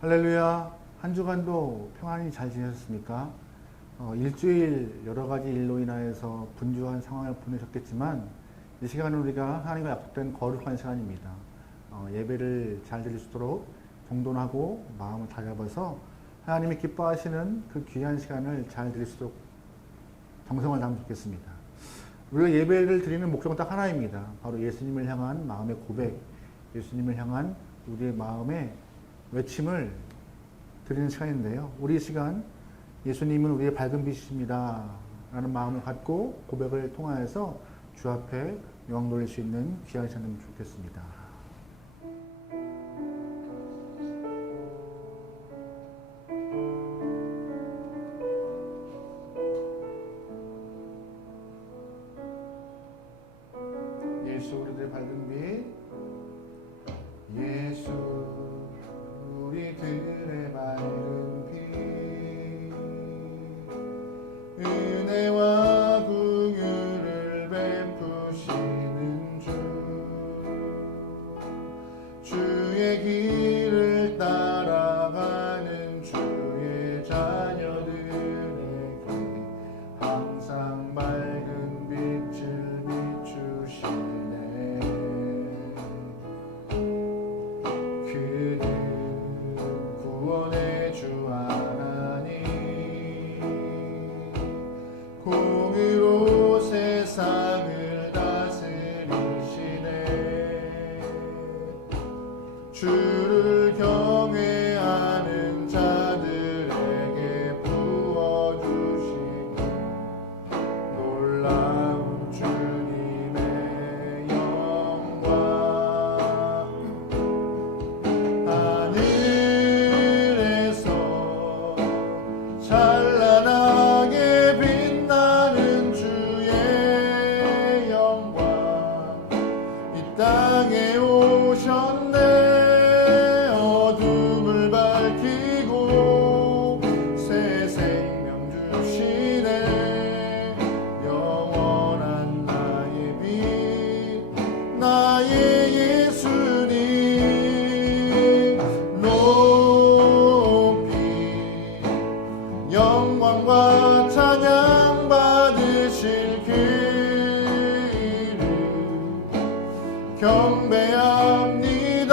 할렐루야. 한 주간도 평안히 잘 지내셨습니까? 일주일 여러 가지 일로 인하여서 분주한 상황을 보내셨겠지만 이 시간은 우리가 하나님과 약속된 거룩한 시간입니다. 예배를 잘 드릴 수 있도록 정돈하고 마음을 다잡아서 하나님이 기뻐하시는 그 귀한 시간을 잘 드릴 수 있도록 정성을 다하면 좋겠습니다. 우리가 예배를 드리는 목적은 딱 하나입니다. 바로 예수님을 향한 마음의 고백, 예수님을 향한 우리의 마음의 외침을 드리는 시간인데요. 우리 시간 예수님은 우리의 밝은 빛이십니다 라는 마음을 갖고 고백을 통하여서 주 앞에 영광 돌릴 수 있는 귀한 시간 되면 좋겠습니다. 예수 우리들의 밝은 빛, 예수 우리들의 밝은 빛, 은혜와 긍휼을 베푸시는 주의 길을 따라가는 주의 자녀들에게 항상 밝은 빛을 비추시네. 그는 구원의 주 하나님, 공의로 세상을 다스리시네. 주를 경외하는 자들에게 부어주시는 놀라운 주님의 영광. 하늘에서 찬란하게 빛나는 주의 영광, 이 땅에 오셨네. 어둠을 밝히고 새 생명 주시네. 영원한 나의 빛, 나의 예수님 높이 영광과 찬양 받으실 그 이름 경배합니다.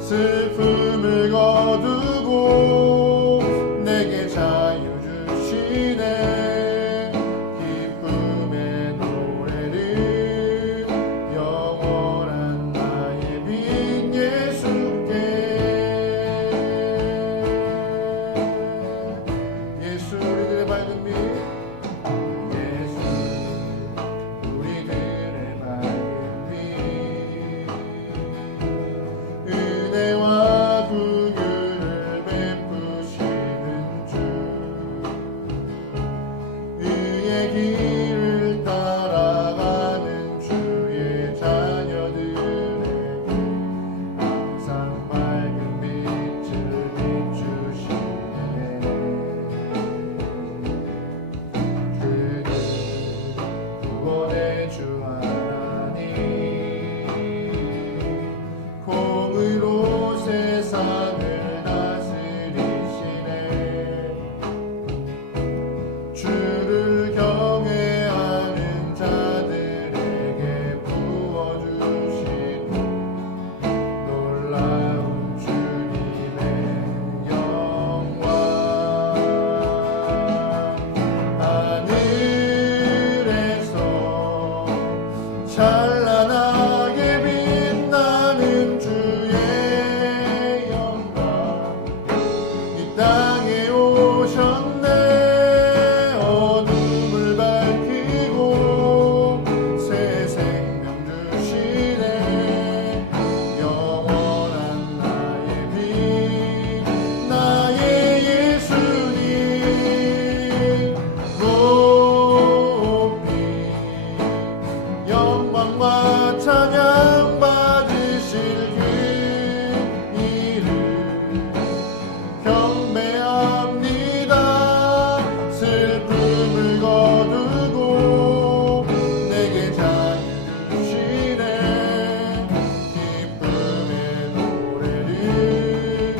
슬픔을 거두고 내게 자유 주시네. 기쁨의 노래를 영원한 나의 빛 예수께. 예수 우리들의 밝은 빛, 예수 우리들의 밝은 빛, 은혜와 긍휼을 베푸시는 주, 의의 길을 따라가는 주의 자녀들에게 항상 밝은 빛을 비추시네. 그는 구원의 주 하나님, 공의로 세상을 다스리시네. 주를 경외하는 자들에게 부어주신 놀라운 주님의 영광. 하늘에서 찬란하게 빛나는 주의 영광, 이 땅에 오셨네. 어둠을 밝히고 새 생명 주시네. 영원한 나의 빛, 나의 예수님 높이 영광과 찬양 받으실 그 이름 경배합니다. 슬픔을 거두고 내게 자유 주시네. 기쁨의 노래를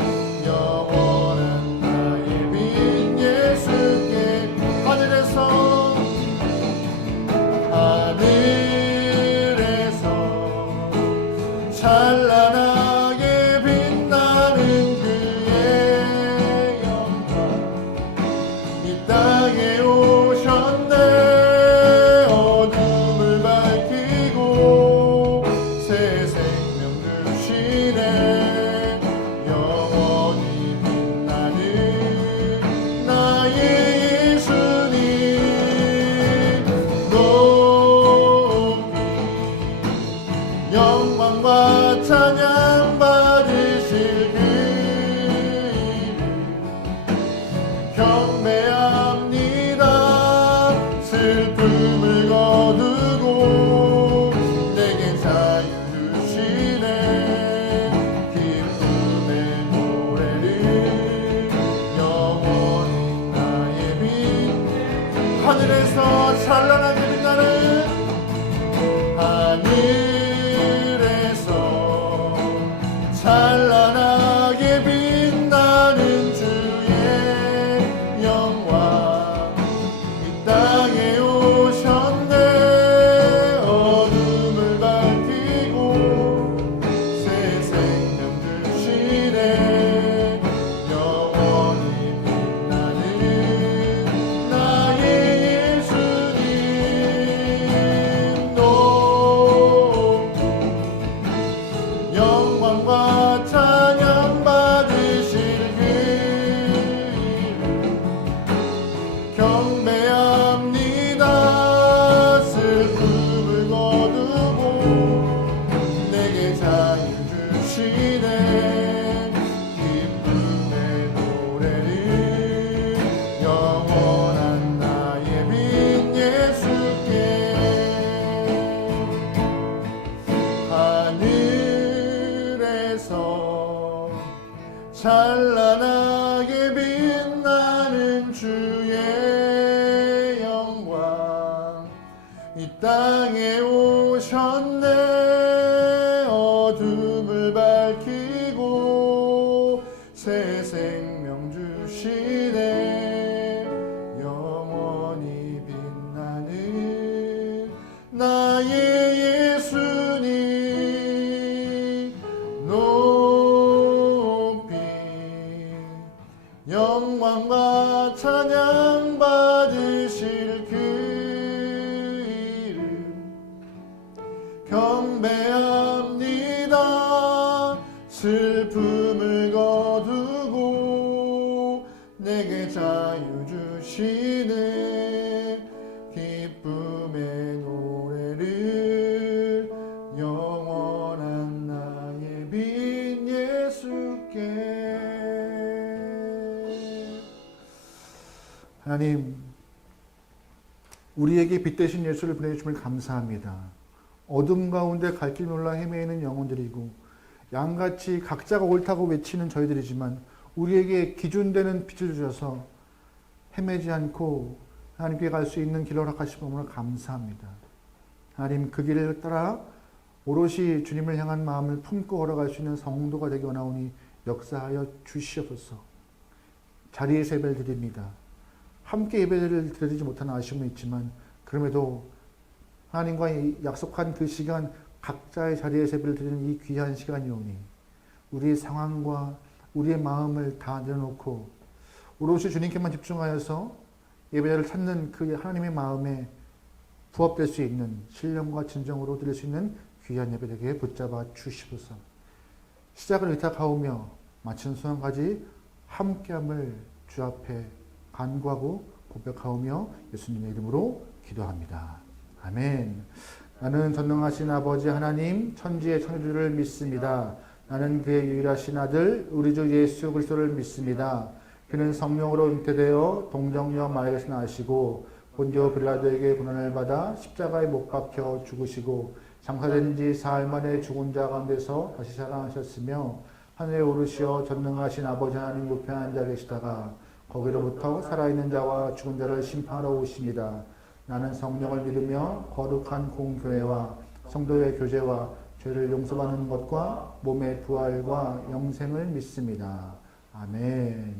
땅에 오셨네. 어둠을 밝히고 새 생명 주시네. 영원히 빛나는 나의 예수님 높이 영광과 찬양 받으실 그 이름 경배합니다. 슬픔을 거두고 내게 자유 주시네. 기쁨의 노래를 영원한 나의 빈 예수께. 하나님, 우리에게 빛 되신 예수를 보내주심을 감사합니다. 어둠 가운데 갈 길 몰라 헤매이는 영혼들이고 양같이 각자가 옳다고 외치는 저희들이지만 우리에게 기준되는 빛을 주셔서 헤매지 않고 하나님께 갈 수 있는 길을 허락하시므로 감사합니다. 하나님, 그 길을 따라 오롯이 주님을 향한 마음을 품고 걸어갈 수 있는 성도가 되기 원하오니 역사하여 주시옵소서. 자리에서 예배를 드립니다. 함께 예배를 드리지 못하는 아쉬움은 있지만 그럼에도 하나님과 약속한 그 시간, 각자의 자리에서 예배를 드리는 이 귀한 시간이오니 우리의 상황과 우리의 마음을 다 내려놓고 오롯이 주님께만 집중하여서 예배를 찾는 그 하나님의 마음에 부합될 수 있는 신령과 진정으로 드릴 수 있는 귀한 예배되게 붙잡아 주시소서. 시작을 의탁하오며 마치는 순간까지 함께함을 주 앞에 간구하고 고백하오며 예수님의 이름으로 기도합니다. 아멘. 나는 전능하신 아버지 하나님 천지의 창조주를 믿습니다. 나는 그의 유일하신 아들 우리 주 예수 그리스도를 믿습니다. 그는 성령으로 잉태되어 동정녀 마리아에서 나시고 본디오 빌라도에게 고난을 받아 십자가에 못 박혀 죽으시고 장사된 지 사흘 만에 죽은 자 가운데서 다시 살아나셨으며 하늘에 오르시어 전능하신 아버지 하나님 우편에 앉아 계시다가 거기로부터 살아있는 자와 죽은 자를 심판하러 오십니다. 나는 성령을 믿으며 거룩한 공교회와 성도의 교제와 죄를 용서받는 것과 몸의 부활과 영생을 믿습니다. 아멘.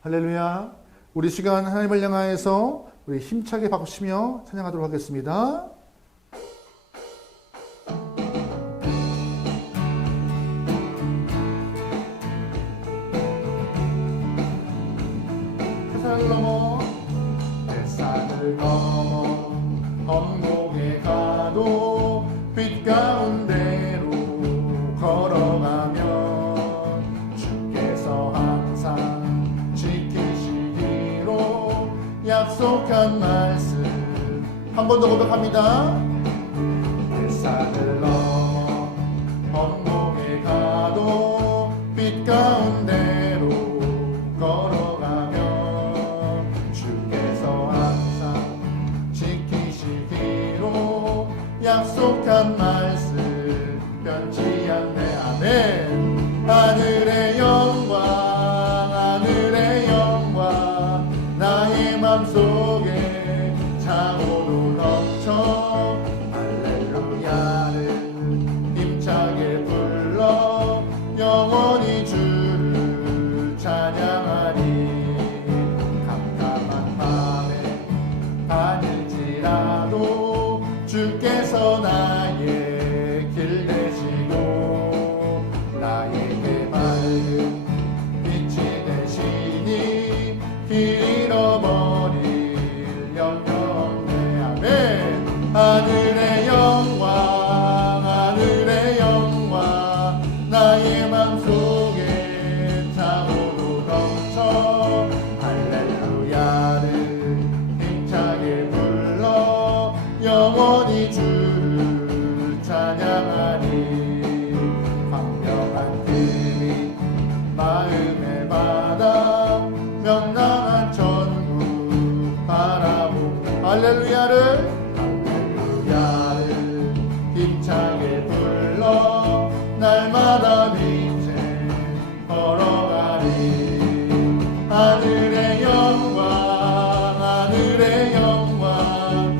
할렐루야. 우리 시간 하나님을 향하여서 우리 힘차게 박수치며 찬양하도록 하겠습니다. 햇살을 넘어 험곡에 가도 빛 가운데로 걸어가면 주께서 항상 지키시기로 약속한 말씀 한 번 더 고백합니다. 햇살을 넘어 험곡에 가도 빛 가운데로 걸어가면 주께서 항상 지키시기로 약속한 말씀 변치 않네. 아멘. 하늘의 영광 하늘의 영광 나의 맘속에 차고도 넘쳐 할렐루야를 힘차게 불러 영원히 주를 찬양하리. 캄캄한 밤에 다닐지라도 주께서 나의 길 되시고 나에게 밝은 빛이 되시니 길 잃어버릴 염려 없네. 아멘. 하늘의 영광 하늘의 영광 나의 맘속에 차고도 넘쳐 할렐루야를 힘차게 불러 영원히 주를 찬양하리. 광명한 길이 마음의 바다 명랑한 천국 바라보고 할렐루야를 힘차게 불러 날마다 빛에 걸어가리. 하늘의 영광 하늘의 영광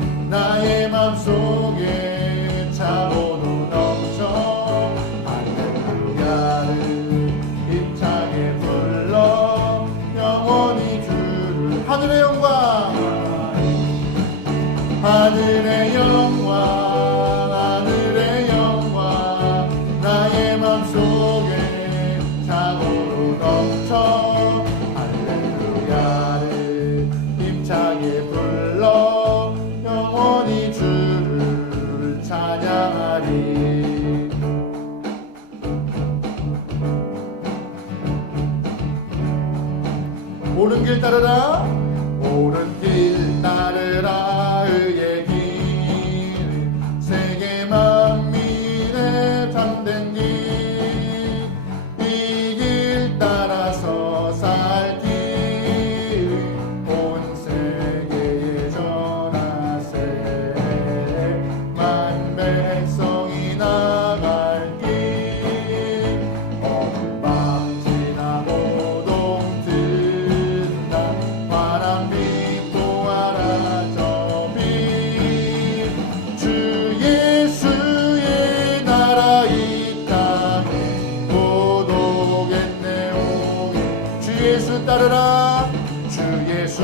하늘의 영광 나의 맘속에 자고로 넘쳐 할렐루야를 힘차게 불러 영원히 주를 찬양하리. 옳은 길 따르라 옳은 길 따르라 의의 길 세계 만민의 참된 길 이 길 따라서 살 길 온 세계에 전하세 만 백성이 나갈 길 어둠 밤 지나고 동튼다 바람 빛도 알아 저빛 주 예수의 나라 이 땅에 곧 오겠네 오게 주 예수 따르라 주 예수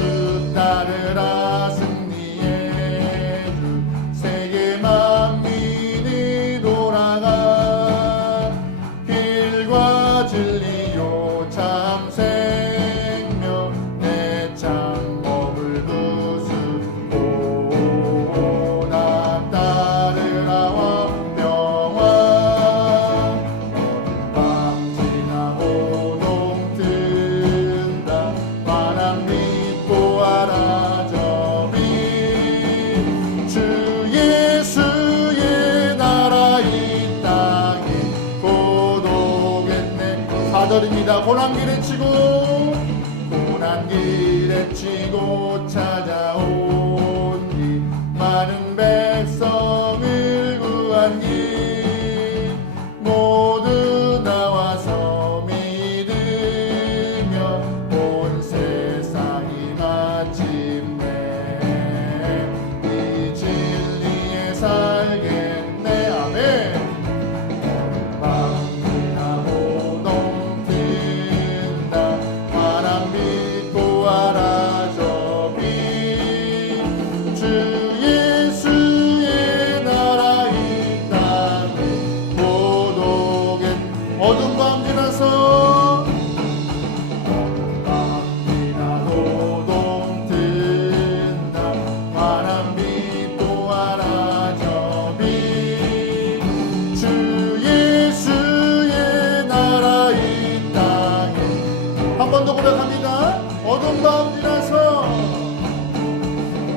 따르라 승리의 주 세계 만민이 돌아가 길과 진리요 참 생명 내 참 법을 부수고 나 따르라와 평화 어둠 밤 지나고 동튼다 바람 믿고 알아 저빛 주 예수의 나라 이 땅에 곧 오겠네. 4절입니다. 고난길에 치고 고난길에 치고 찾아온 길 많은 백성을 구한 길 모두 나와서 믿으며 온 세상이 마침내 이 진리에 살겠네. 아멘. 밤 지나고 동튼다 바람 믿고 알아 저빛 주 예수의 나라 이 땅에 곧 오겠 어둠 밤 지나서 어둠 밤 지나고 동튼다 바람 믿고 알아 저빛 주 예수의 나라 이 땅에 한 번 더 고백합니다. 어둠 밤 지나서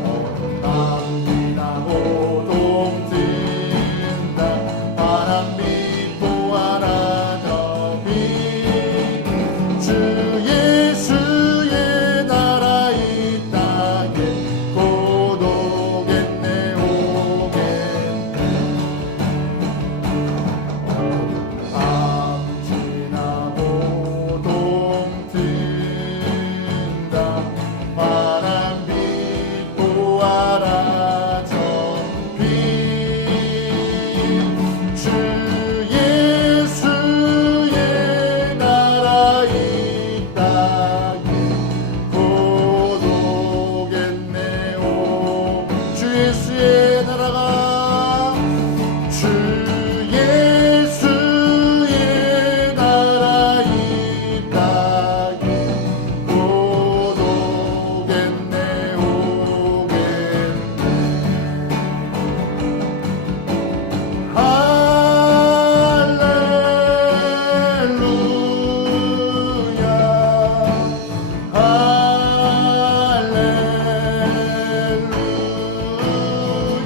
어둠 밤 지나고 동튼다 바람 믿고 알아 저빛 주 예수의 나라 이 땅에 곧 오겠네 오겠네. 밤 지나고 동튼다 바람 빛고 알아 저빛 주 예수의 나라 이 땅에 곧 오겠네 주 예수의 나라가 주 예수의 나라 이 땅에 곧 오겠네 할렐루야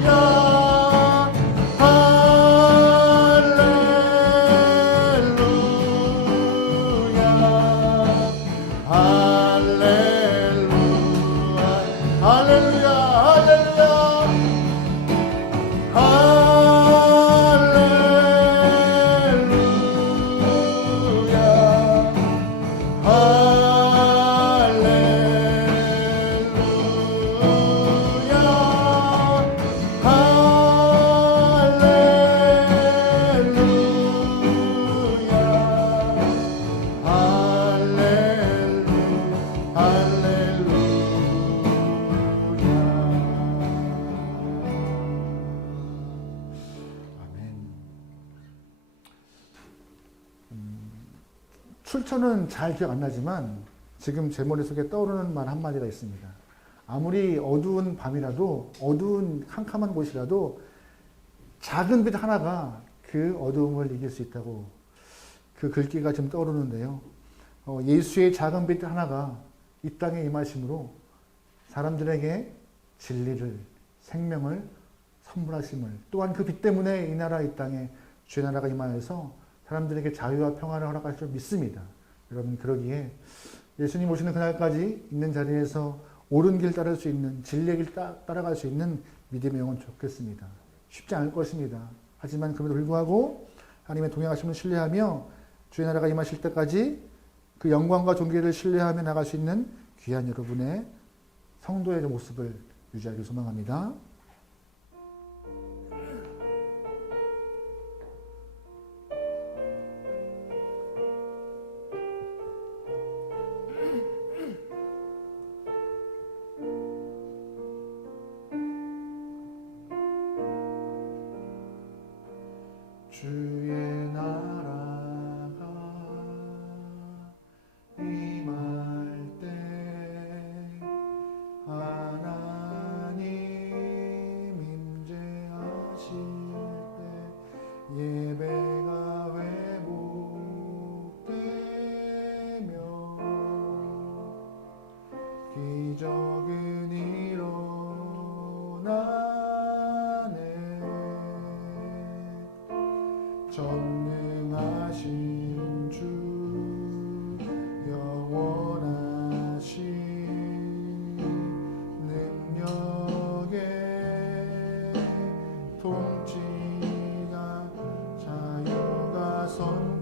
할렐루야 출처는 잘 기억 안 나지만 지금 제 머릿속에 떠오르는 말 한마디가 있습니다. 아무리 어두운 밤이라도, 어두운 캄캄한 곳이라도 작은 빛 하나가 그 어두움을 이길 수 있다고, 그 글귀가 지금 떠오르는데요. 예수의 작은 빛 하나가 이 땅에 임하심으로 사람들에게 진리를, 생명을 선물하심을, 또한 그 빛 때문에 이 나라 이 땅에 주의 나라가 임하여서 사람들에게 자유와 평화를 허락할 줄 믿습니다. 여러분, 그러기에 예수님 오시는 그날까지 있는 자리에서 옳은 길 따를 수 있는, 진리의 길 따라갈 수 있는 믿음의 영혼 좋겠습니다. 쉽지 않을 것입니다. 하지만 그럼에도 불구하고 하나님의 동행하심을 신뢰하며 주의 나라가 임하실 때까지 그 영광과 존귀를 신뢰하며 나갈 수 있는 귀한 여러분의 성도의 모습을 유지하길 소망합니다. 주의 나라가 임할 때 하나님 임재하실 때 예배가 회복되며 기적은 일어나네. 전능하신 주 영원하신 능력의 통치가 자유가 선포되어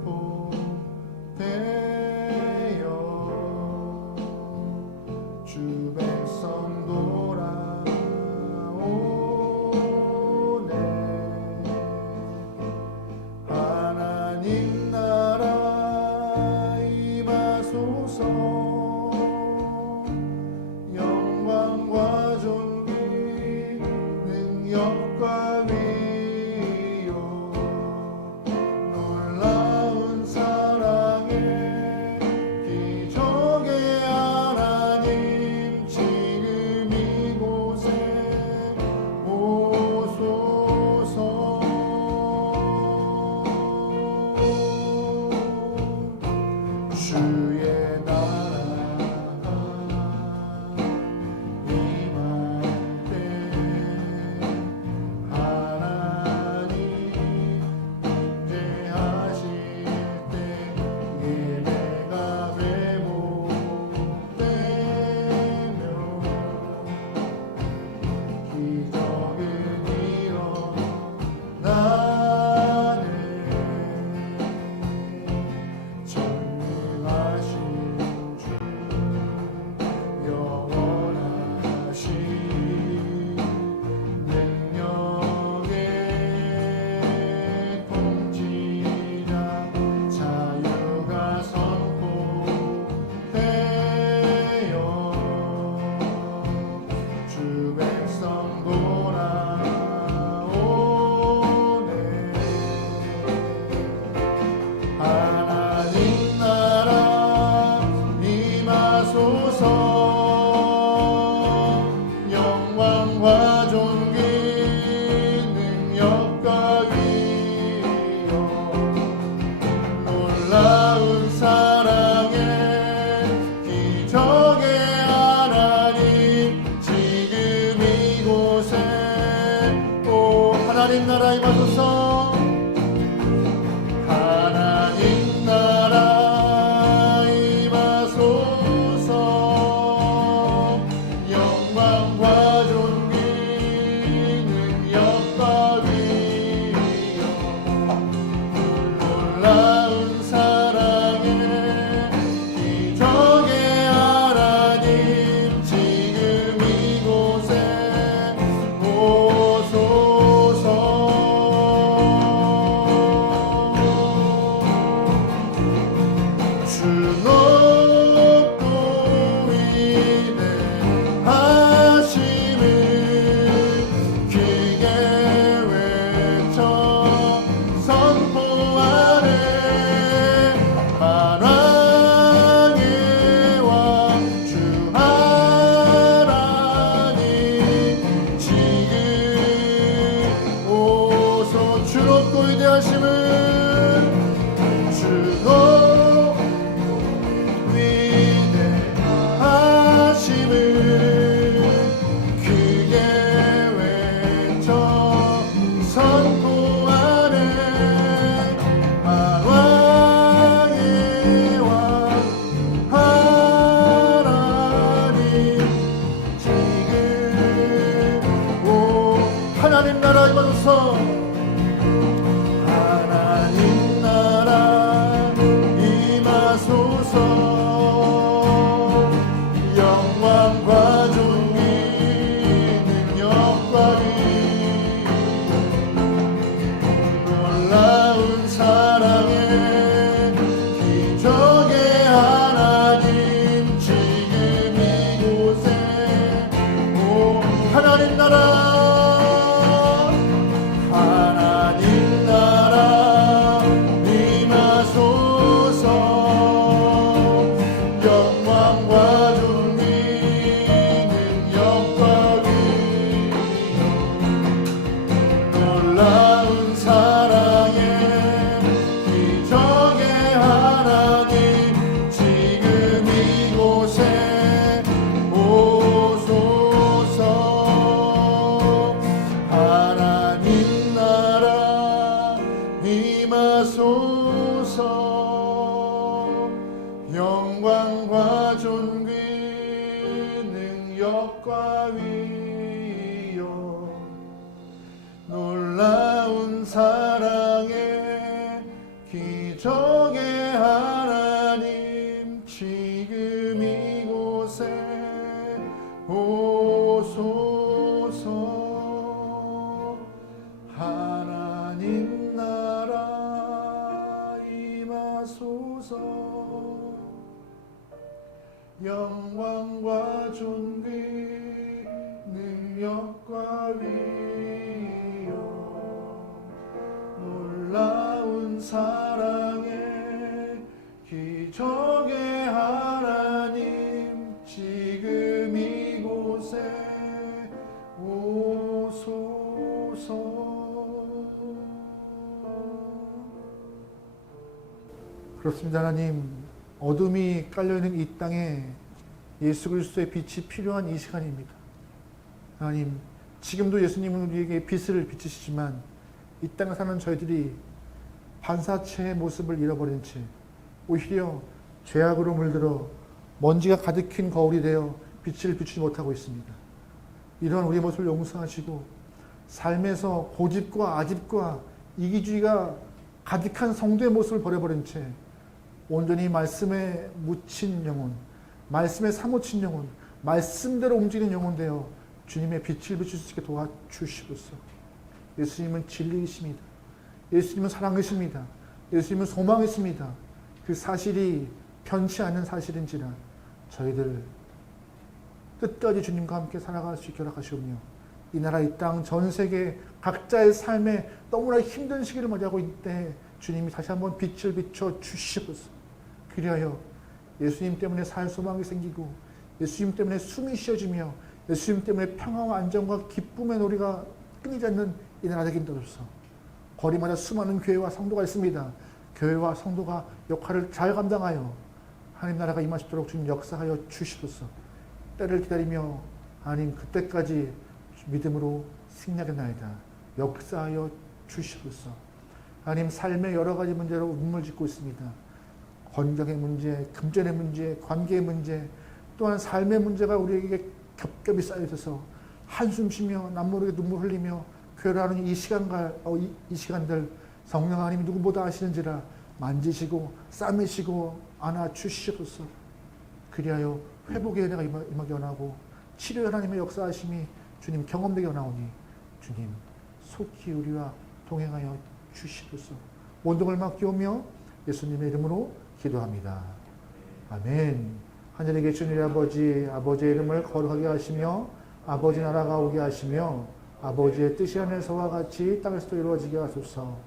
주 백성 돌아오네. 하나님 나라 임하소서. 영광과 존귀 능력과 위요 놀라운 사랑에 기적의 하나님 지금 이곳에 오소서. 주의 나라가 임할 때 하나님 임재하실 때 예배가 회복되며 기적은 일어나네. 전능하신 주 영원하신 능력의 통치자 자유가 선포되어 주 백성 돌아오네. 하나님 나라 임하소서. 영광과 존귀 능력과 위요 놀라운 사랑에 기적의 하나님 지금 이곳에 오 하나님 나라 임하소서. 하나님 나라 임하소서. 영광과 존귀 능력과 위요 놀라운 사랑에 기적의 하나님 지금 이곳에 오소서. 위대하심을 주도 위대하심을 크게 외쳐 선포하네. 왕의 왕 하나님 지금 오 하나님 나라 임하소서. 하나님 나라 임하소서. 영광과 존귀 능력과 힘 놀라운 사랑에 기적의 하나님 지금 이곳에 오 하나님 나라 하나님 나라 임하소서. 영광과 존귀 능력과 위 놀라운 사랑에 기적의 하나님 지금 이곳에 오소서. 하나님 나라 임하소서. 영광과 존귀 능력과 위엄 놀라운 사랑에 기적의 하나님 지금 이곳에 오소서. 하나님 나라 임하소서. 영광과 존귀 능력과 위엄 놀라운 사랑에 기적의 하나님 지금 이곳에 오소서. 그렇습니다. 하나님, 어둠이 깔려있는 이 땅에 예수 그리스도의 빛이 필요한 이 시간입니다. 하나님, 지금도 예수님은 우리에게 빛을 비추시지만 이 땅에 사는 저희들이 반사체의 모습을 잃어버린 채 오히려 죄악으로 물들어 먼지가 가득힌 거울이 되어 빛을 비추지 못하고 있습니다. 이러한 우리의 모습을 용서하시고 삶에서 고집과 아집과 이기주의가 가득한 성도의 모습을 버려버린 채 온전히 말씀에 묻힌 영혼, 말씀에 사무친 영혼, 말씀대로 움직이는 영혼 되어 주님의 빛을 비출 수 있게 도와주시소서. 예수님은 진리이십니다. 예수님은 사랑이십니다. 예수님은 소망이십니다. 그 사실이 변치 않는 사실인지라 저희들 끝까지 주님과 함께 살아갈 수 있게 허락하시오며 이 나라 이 땅 전 세계 각자의 삶에 너무나 힘든 시기를 맞이하고 있을 때 주님이 다시 한번 빛을 비춰 주시옵소서. 그리하여 예수님 때문에 살 소망이 생기고 예수님 때문에 숨이 쉬어지며 예수님 때문에 평화와 안정과 기쁨의 놀이가 끊이지 않는 이 나라 되게 인도소서. 거리마다 수많은 교회와 성도가 있습니다. 교회와 성도가 역할을 잘 감당하여 하나님 나라가 임하시도록 주님 역사하여 주시소서. 때를 기다리며 하나님 그때까지 믿음으로 승리하겠나이다. 역사하여 주시소서. 하나님 삶의 여러 가지 문제로 눈물 짓고 있습니다. 건강의 문제, 금전의 문제, 관계의 문제, 또한 삶의 문제가 우리에게 겹겹이 쌓여 있어서 한숨 쉬며 남모르게 눈물 흘리며 괴로워하는 이 시간들 성령 하나님이 누구보다 아시는지라 만지시고 싸매시고 안아주시옵소서. 그리하여 회복의 은혜가 임하게 원하고 치료의 하나님의 역사하심이 주님 경험되게 원하오니 주님 속히 우리와 동행하여 주시옵소서. 원동을 맡기오며 예수님의 이름으로 기도합니다. 아멘. 하늘에 계신 우리 아버지, 아버지의 이름을 거룩하게 하시며 아버지 나라가 오게 하시며 아버지의 뜻이 하늘에서와 같이 땅에서도 이루어지게 하소서.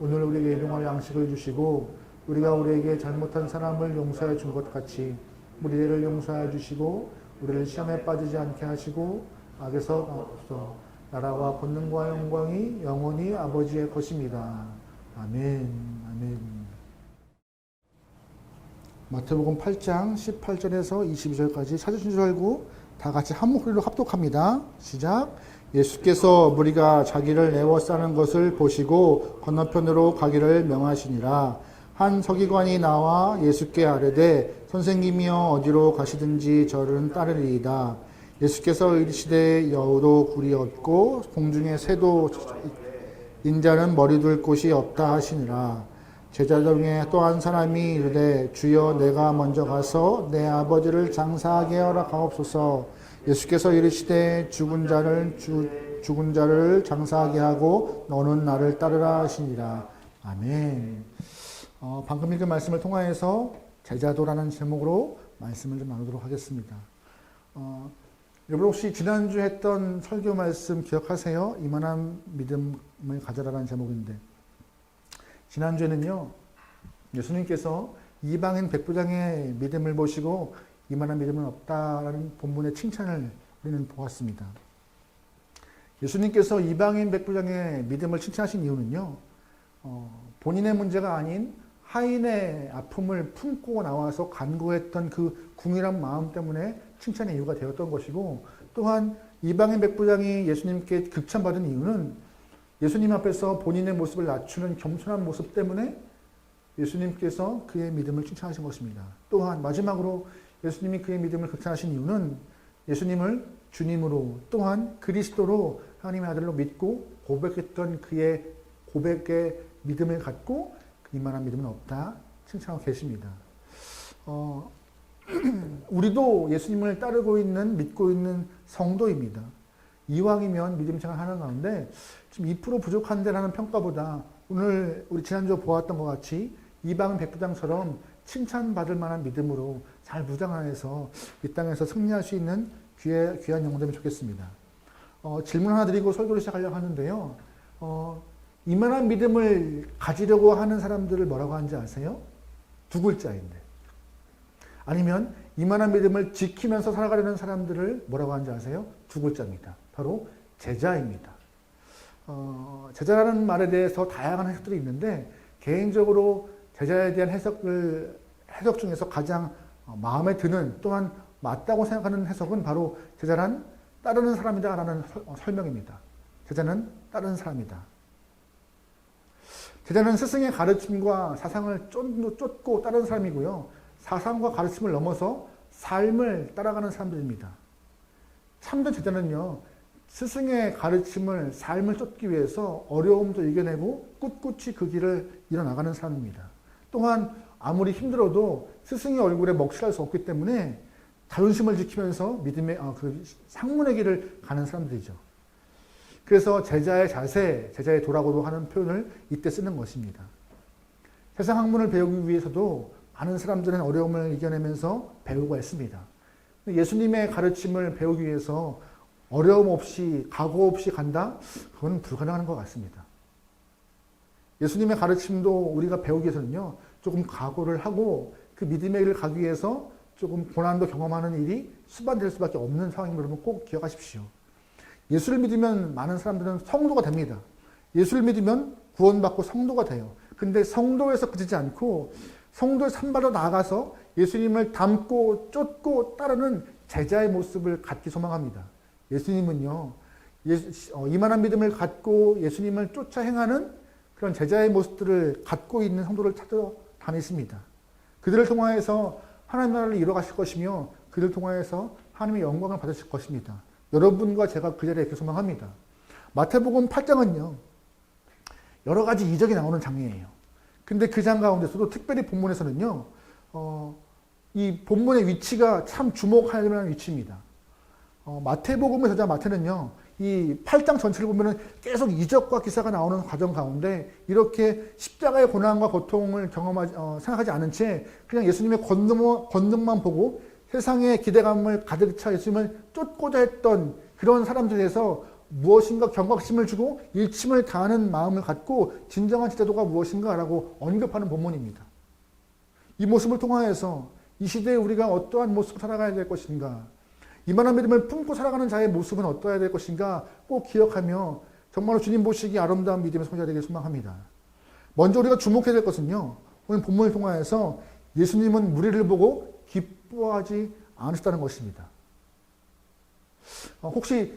오늘 우리에게 일용할 양식을 주시고 우리가 우리에게 잘못한 사람을 용서해 준 것 같이 우리를 용서해 주시고 우리를 시험에 빠지지 않게 하시고 악에서 나라와 권능과 영광이 영원히 아버지의 것입니다. 아멘. 아멘. 마태복음 8장 18절에서 22절까지 찾으신 줄 알고 다 같이 한 목소리로 합독합니다. 시작. 예수께서 무리가 자기를 애워싸는 것을 보시고 건너편으로 가기를 명하시니라. 한 서기관이 나와 예수께 아뢰되 선생님이여 어디로 가시든지 저를 따르리이다. 예수께서 이르시되 여우도 굴이 없고 공중에 새도 인자는 머리 둘 곳이 없다 하시니라. 제자 중에 또 한 사람이 이르되 주여 내가 먼저 가서 내 아버지를 장사하게 허락하옵소서. 예수께서 이르시되 죽은 자를 장사하게 하고 너는 나를 따르라 하시니라. 아멘. 방금 읽은 말씀을 통하여서 제자도라는 제목으로 말씀을 좀 나누도록 하겠습니다. 여러분 혹시 지난주 했던 설교 말씀 기억하세요? 이만한 믿음을 가져라라는 제목인데, 지난주에는요 예수님께서 이방인 백부장의 믿음을 보시고 이만한 믿음은 없다라는 본문의 칭찬을 우리는 보았습니다. 예수님께서 이방인 백부장의 믿음을 칭찬하신 이유는요, 본인의 문제가 아닌 하인의 아픔을 품고 나와서 간구했던 그 궁일한 마음 때문에 칭찬의 이유가 되었던 것이고, 또한 이방인 백부장이 예수님께 극찬받은 이유는 예수님 앞에서 본인의 모습을 낮추는 겸손한 모습 때문에 예수님께서 그의 믿음을 칭찬하신 것입니다. 또한 마지막으로 예수님이 그의 믿음을 극찬하신 이유는 예수님을 주님으로 또한 그리스도로 하나님의 아들로 믿고 고백했던 그의 고백의 믿음을 갖고 이만한 믿음은 없다 칭찬하고 계십니다. 우리도 예수님을 따르고 있는 믿고 있는 성도입니다. 이왕이면 믿음 생활하는 가운데 지금 2% 부족한데라는 평가보다 오늘 우리 지난주 보았던 것 같이 이방인 백부장처럼 칭찬받을 만한 믿음으로 잘 무장해서 이 땅에서 승리할 수 있는 귀한 영혼 되면 좋겠습니다. 질문 하나 드리고 설교를 시작하려고 하는데요. 이만한 믿음을 가지려고 하는 사람들을 뭐라고 하는지 아세요? 두 글자인데. 아니면 이만한 믿음을 지키면서 살아가려는 사람들을 뭐라고 하는지 아세요? 두 글자입니다. 바로 제자입니다. 제자라는 말에 대해서 다양한 해석들이 있는데 개인적으로 제자에 대한 해석 중에서 가장 마음에 드는 또한 맞다고 생각하는 해석은 바로 제자란 따르는 사람이다라는 설명입니다. 제자는 따르는 사람이다. 제자는 스승의 가르침과 사상을 쫓고 따르는 사람이고요. 사상과 가르침을 넘어서 삶을 따라가는 사람들입니다. 참된 제자는요, 스승의 가르침을, 삶을 쫓기 위해서 어려움도 이겨내고 꿋꿋이 그 길을 이어나가는 사람입니다. 또한 아무리 힘들어도 스승의 얼굴에 먹칠할 수 없기 때문에 자존심을 지키면서 믿음의 그 상문의 길을 가는 사람들이죠. 그래서 제자의 자세, 제자의 도라고도 하는 표현을 이때 쓰는 것입니다. 세상 학문을 배우기 위해서도 많은 사람들은 어려움을 이겨내면서 배우고 했습니다. 예수님의 가르침을 배우기 위해서 어려움 없이, 각오 없이 간다? 그건 불가능한 것 같습니다. 예수님의 가르침도 우리가 배우기 위해서는요, 조금 각오를 하고 그 믿음의 길을 가기 위해서 조금 고난도 경험하는 일이 수반될 수밖에 없는 상황인 걸 여러분 꼭 기억하십시오. 예수를 믿으면 많은 사람들은 성도가 됩니다. 예수를 믿으면 구원받고 성도가 돼요. 근데 성도에서 그치지 않고 성도의 산바로 나아가서 예수님을 닮고 쫓고 따르는 제자의 모습을 갖기 소망합니다. 예수님은요, 이만한 믿음을 갖고 예수님을 쫓아 행하는 그런 제자의 모습들을 갖고 있는 성도를 찾아 다니십니다. 그들을 통하여서 하나님의 나라를 이뤄가실 것이며 그들을 통하여서 하나님의 영광을 받으실 것입니다. 여러분과 제가 그 자리에 있길 소망합니다. 마태복음 8장은요, 여러 가지 이적이 나오는 장이에요. 근데 그 장 가운데서도 특별히 본문에서는요, 이 본문의 위치가 참 주목할 만한 위치입니다. 마태복음의 저자 마태는요, 이 8장 전체를 보면은 계속 이적과 기사가 나오는 과정 가운데 이렇게 십자가의 고난과 고통을 생각하지 않은 채 그냥 예수님의 권능만 보고 세상의 기대감을 가득 차 예수님을 쫓고자 했던 그런 사람들에서 무엇인가 경각심을 주고 일침을 다하는 마음을 갖고 진정한 제자도가 무엇인가라고 언급하는 본문입니다. 이 모습을 통하여서 이 시대에 우리가 어떠한 모습을 살아가야 될 것인가, 이만한 믿음을 품고 살아가는 자의 모습은 어떠해야 될 것인가 꼭 기억하며 정말로 주님 보시기 아름다운 믿음의 소유자 되길 소망합니다. 먼저 우리가 주목해야 될 것은요. 오늘 본문을 통하여서 예수님은 무리를 보고 기뻐하지 않으셨다는 것입니다. 혹시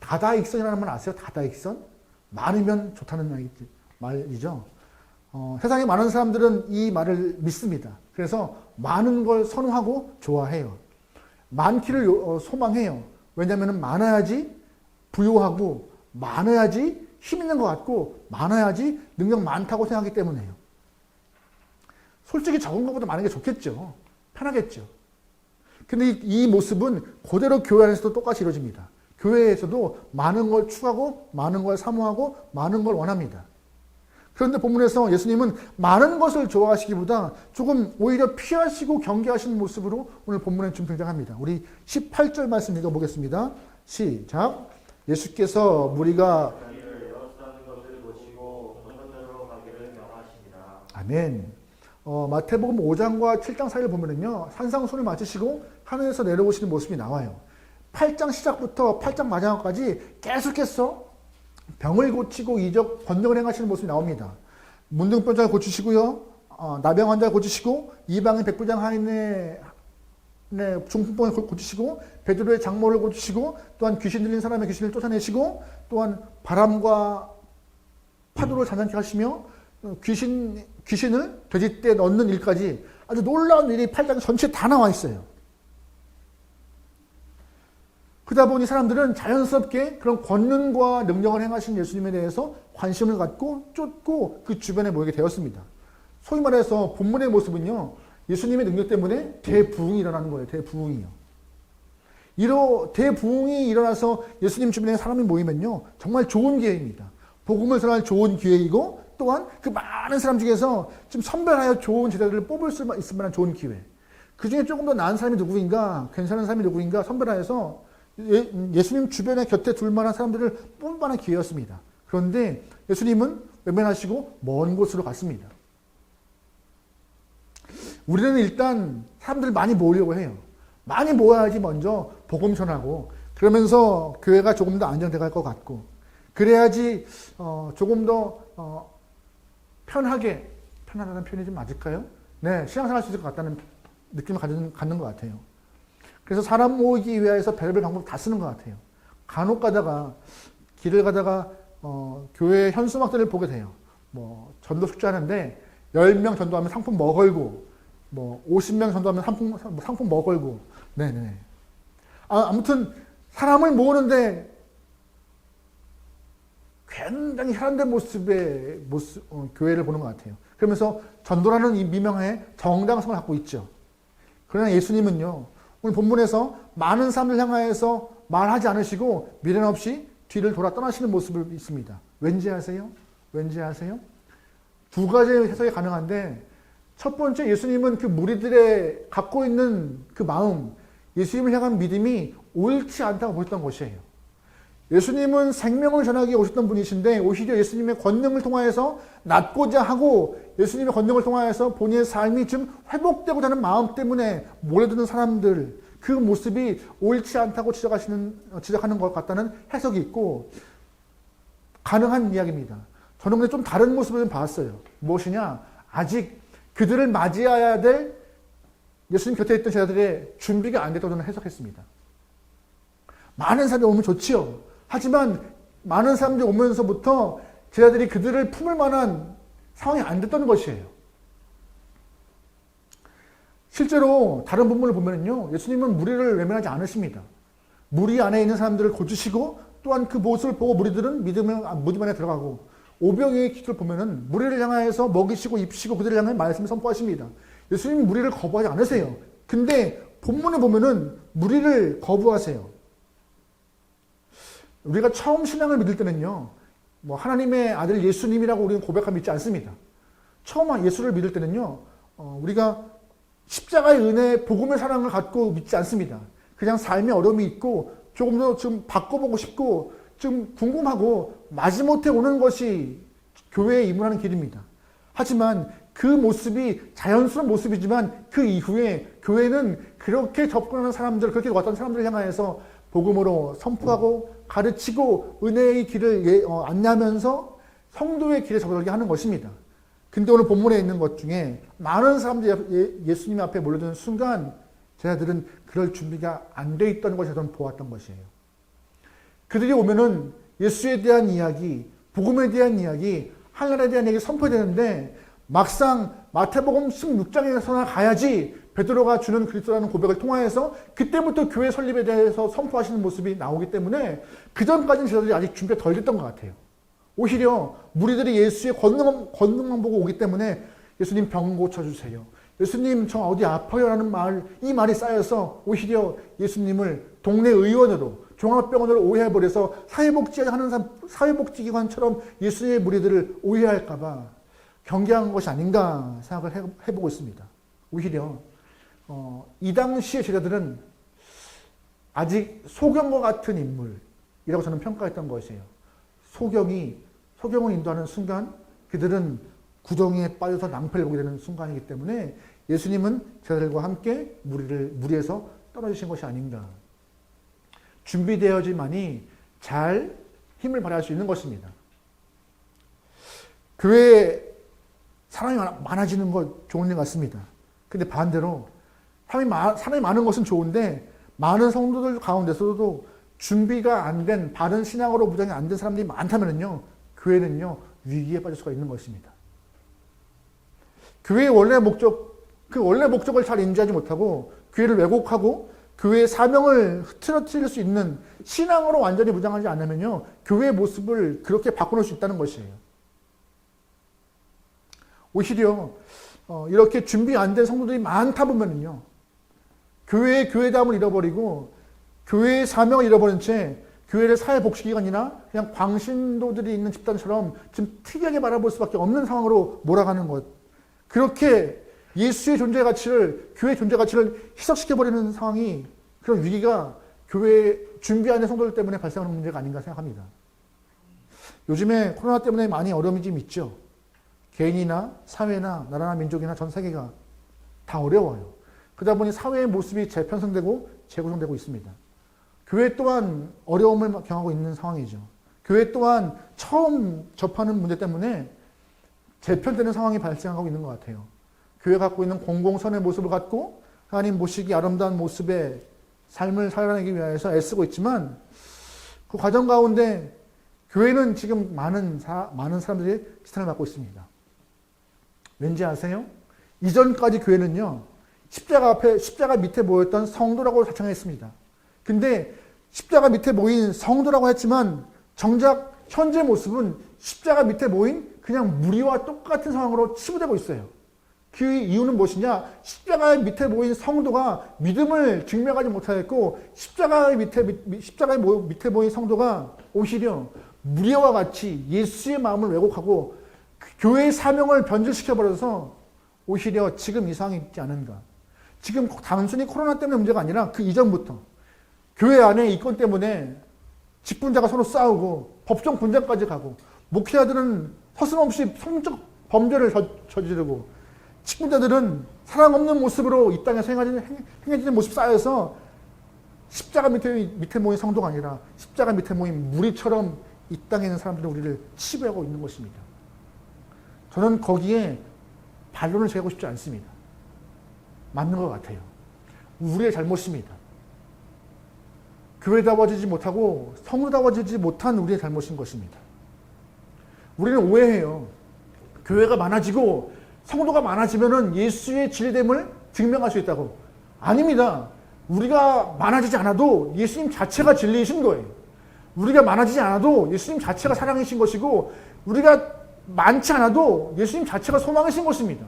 다다익선이라는 말 아세요? 다다익선? 많으면 좋다는 말이죠. 세상에 많은 사람들은 이 말을 믿습니다. 그래서 많은 걸 선호하고 좋아해요. 많기를 소망해요. 왜냐하면 많아야지 부유하고 많아야지 힘 있는 것 같고 많아야지 능력 많다고 생각하기 때문에요. 솔직히 적은 것보다 많은 게 좋겠죠. 편하겠죠. 근데 이 모습은 그대로 교회 안에서도 똑같이 이루어집니다. 교회에서도 많은 걸 추구하고 많은 걸 사모하고 많은 걸 원합니다. 그런데 본문에서 예수님은 많은 것을 좋아하시기보다 조금 오히려 피하시고 경계하시는 모습으로 오늘 본문에 좀 등장합니다. 우리 18절 말씀 읽어보겠습니다. 시작. 예수께서 무리가 아멘. 마태복음 5장과 7장 사이를 보면은요, 산상순을 마치시고 하늘에서 내려오시는 모습이 나와요. 8장 시작부터 8장 마지막까지 계속해서 병을 고치고 이적 번영을 행하시는 모습이 나옵니다. 문둥병자를 고치시고요, 나병 환자를 고치시고 이방인 백부장 하인의 중풍병을 고치시고 베드로의 장모를 고치시고 또한 귀신 들린 사람의 귀신을 쫓아내시고 또한 바람과 파도를 잔잔케 하시며 귀신을 돼지떼에 넣는 일까지 아주 놀라운 일이 8장 전체에 다 나와 있어요. 그러다 보니 사람들은 자연스럽게 그런 권능과 능력을 행하신 예수님에 대해서 관심을 갖고 쫓고 그 주변에 모이게 되었습니다. 소위 말해서 본문의 모습은요, 예수님의 능력 때문에 대부흥이 일어나는 거예요. 대부흥이요. 대부흥이 일어나서 예수님 주변에 사람이 모이면요, 정말 좋은 기회입니다. 복음을 전할 좋은 기회이고 또한 그 많은 사람 중에서 좀 선별하여 좋은 제자들을 뽑을 수 있을 만한 좋은 기회. 그 중에 조금 더 나은 사람이 누구인가, 괜찮은 사람이 누구인가 선별하여서 예수님 주변에 곁에 둘 만한 사람들을 뽑을 만한 기회였습니다. 그런데 예수님은 외면하시고 먼 곳으로 갔습니다. 우리는 일단 사람들 많이 모으려고 해요. 많이 모아야지 먼저 복음 전하고 그러면서 교회가 조금 더 안정돼 갈 것 같고 그래야지 조금 더 편하다는 표현이 좀 맞을까요? 네, 신앙생활 할 수 있을 것 같다는 느낌을 갖는 것 같아요. 그래서 사람 모으기 위해서 별별 방법 다 쓰는 것 같아요. 간혹 가다가 길을 가다가 교회 현수막들을 보게 돼요. 뭐 전도 숙제하는데 10명 전도하면 상품 뭐 걸고 50명 전도하면 상품 뭐 걸고 네네. 아무튼 사람을 모으는데 굉장히 혈안된 모습의 교회를 보는 것 같아요. 그러면서 전도라는 이 미명하에 정당성을 갖고 있죠. 그러나 예수님은요, 오늘 본문에서 많은 사람들 향하여서 말하지 않으시고 미련 없이 뒤를 돌아 떠나시는 모습을 있습니다. 왠지 아세요? 두 가지 해석이 가능한데 첫 번째, 예수님은 그 무리들의 갖고 있는 그 마음, 예수님을 향한 믿음이 옳지 않다고 보셨던 것이에요. 예수님은 생명을 전하기 위해 오셨던 분이신데 오히려 예수님의 권능을 통하여서 낫고자 하고 예수님의 권능을 통하여서 본인의 삶이 좀 회복되고자 하는 마음 때문에 몰려드는 사람들, 그 모습이 옳지 않다고 지적하는 것 같다는 해석이 있고 가능한 이야기입니다. 저는 근데 좀 다른 모습을 좀 봤어요. 무엇이냐? 아직 그들을 맞이해야 될 예수님 곁에 있던 제자들의 준비가 안 됐다고 저는 해석했습니다. 많은 사람이 오면 좋지요. 하지만 많은 사람들이 오면서부터 제자들이 그들을 품을 만한 상황이 안 됐다는 것이에요. 실제로 다른 본문을 보면요, 예수님은 무리를 외면하지 않으십니다. 무리 안에 있는 사람들을 고치시고 또한 그 모습을 보고 무리들은 무덤 안에 들어가고 오병이의 기도를 보면은 무리를 향하여서 먹이시고 입히시고 그들을 향해 말씀을 선포하십니다. 예수님이 무리를 거부하지 않으세요. 근데 본문에 보면은 무리를 거부하세요. 우리가 처음 신앙을 믿을 때는요, 하나님의 아들 예수님이라고 우리는 고백하면 믿지 않습니다. 처음 예수를 믿을 때는요, 우리가 십자가의 은혜, 복음의 사랑을 갖고 믿지 않습니다. 그냥 삶의 어려움이 있고 조금 더 좀 바꿔보고 싶고 좀 궁금하고 마지못해 오는 것이 교회에 입문하는 길입니다. 하지만 그 모습이 자연스러운 모습이지만 그 이후에 교회는 그렇게 접근하는 사람들, 그렇게 왔던 사람들을 향하여서 복음으로 선포하고 가르치고 은혜의 길을 안내하면서 성도의 길에 접어들게 하는 것입니다. 근데 오늘 본문에 있는 것 중에 많은 사람들이 예수님 앞에 몰려드는 순간 제자들은 그럴 준비가 안 돼 있던 것을 저는 보았던 것이에요. 그들이 오면은 예수에 대한 이야기, 복음에 대한 이야기, 하늘에 대한 얘기 선포되는데 막상 마태복음 16장에서나 가야지 베드로가 주는 그리스도라는 고백을 통하여서 그때부터 교회 설립에 대해서 선포하시는 모습이 나오기 때문에 그전까지는 제자들이 아직 준비가 덜 됐던 것 같아요. 오히려 무리들이 예수의 권능만 보고 오기 때문에 예수님 병 고쳐주세요. 예수님 저 어디 아파요라는 이 말이 쌓여서 오히려 예수님을 동네 의원으로 종합병원으로 오해해버려서 사회복지기관처럼 예수님의 무리들을 오해할까봐 경계한 것이 아닌가 생각을 해보고 있습니다. 오히려 이 당시의 제자들은 아직 소경과 같은 인물이라고 저는 평가했던 것이에요. 소경을 인도하는 순간 그들은 구덩이에 빠져서 낭패를 보게 되는 순간이기 때문에 예수님은 제자들과 함께 무리에서 떨어지신 것이 아닌가. 준비되어야지만이 잘 힘을 발휘할 수 있는 것입니다. 교회에 사람이 많아지는 것 좋은 일 같습니다. 근데 반대로 사람이 많은 것은 좋은데 많은 성도들 가운데서도 준비가 안 된, 바른 신앙으로 무장이 안 된 사람들이 많다면요, 교회는요, 위기에 빠질 수가 있는 것입니다. 교회의 원래 목적을 잘 인지하지 못하고, 교회를 왜곡하고, 교회의 사명을 흐트러뜨릴 수 있는 신앙으로 완전히 무장하지 않으면요, 교회의 모습을 그렇게 바꿔놓을 수 있다는 것이에요. 오히려, 이렇게 준비 안 된 성도들이 많다 보면요, 교회의 교회담을 잃어버리고, 교회의 사명을 잃어버린 채 교회를 사회복지기관이나 그냥 광신도들이 있는 집단처럼 좀 특이하게 바라볼 수밖에 없는 상황으로 몰아가는 것. 그렇게 예수의 존재 가치를, 교회의 존재 가치를 희석시켜버리는 상황이, 그런 위기가 교회 준비 안 된 성도들 때문에 발생하는 문제가 아닌가 생각합니다. 요즘에 코로나 때문에 많이 어려움이 좀 있죠. 개인이나 사회나 나라나 민족이나 전 세계가 다 어려워요. 그러다 보니 사회의 모습이 재편성되고 재구성되고 있습니다. 교회 또한 어려움을 경험하고 있는 상황이죠. 교회 또한 처음 접하는 문제 때문에 재편되는 상황이 발생하고 있는 것 같아요. 교회가 갖고 있는 공공선의 모습을 갖고 하나님 모시기 아름다운 모습의 삶을 살아내기 위해서 애쓰고 있지만 그 과정 가운데 교회는 지금 많은 사람들이 시선을 받고 있습니다. 왠지 아세요? 이전까지 교회는요, 십자가 밑에 모였던 성도라고 자청했습니다. 근데 십자가 밑에 모인 성도라고 했지만 정작 현재 모습은 십자가 밑에 모인 그냥 무리와 똑같은 상황으로 치부되고 있어요. 그 이유는 무엇이냐? 십자가 밑에 모인 성도가 믿음을 증명하지 못하였고 십자가 밑에 모인 성도가 오히려 무리와 같이 예수의 마음을 왜곡하고 교회의 사명을 변질시켜버려서 오히려 지금 이 상황이 있지 않은가. 지금 단순히 코로나 때문에 문제가 아니라 그 이전부터 교회 안에 이권 때문에 직분자가 서로 싸우고 법정 분쟁까지 가고 목회자들은 서슴없이 성적 범죄를 저지르고 직분자들은 사랑 없는 모습으로 이 땅에서 행해지는 모습 쌓여서 십자가 밑에 모인 성도가 아니라 십자가 밑에 모인 무리처럼 이 땅에 있는 사람들은 우리를 치부하고 있는 것입니다. 저는 거기에 반론을 제기하고 싶지 않습니다. 맞는 것 같아요. 우리의 잘못입니다. 교회다워지지 못하고 성도다워지지 못한 우리의 잘못인 것입니다. 우리는 오해해요. 교회가 많아지고 성도가 많아지면은 예수의 진리됨을 증명할 수 있다고. 아닙니다. 우리가 많아지지 않아도 예수님 자체가 진리이신 거예요. 우리가 많아지지 않아도 예수님 자체가 사랑이신 것이고 우리가 많지 않아도 예수님 자체가 소망이신 것입니다.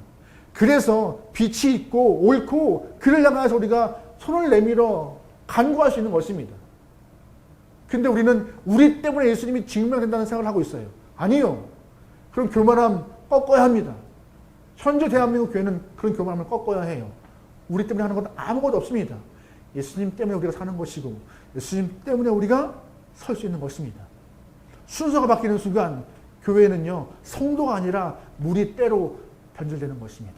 그래서 빛이 있고 옳고 그를 향해서 우리가 손을 내밀어 간구할 수 있는 것입니다. 근데 우리는 우리 때문에 예수님이 증명된다는 생각을 하고 있어요. 아니요. 그런 교만함 꺾어야 합니다. 현재 대한민국 교회는 그런 교만함을 꺾어야 해요. 우리 때문에 하는 건 아무것도 없습니다. 예수님 때문에 우리가 사는 것이고 예수님 때문에 우리가 설 수 있는 것입니다. 순서가 바뀌는 순간 교회는요, 성도가 아니라 무리 때로 변질되는 것입니다.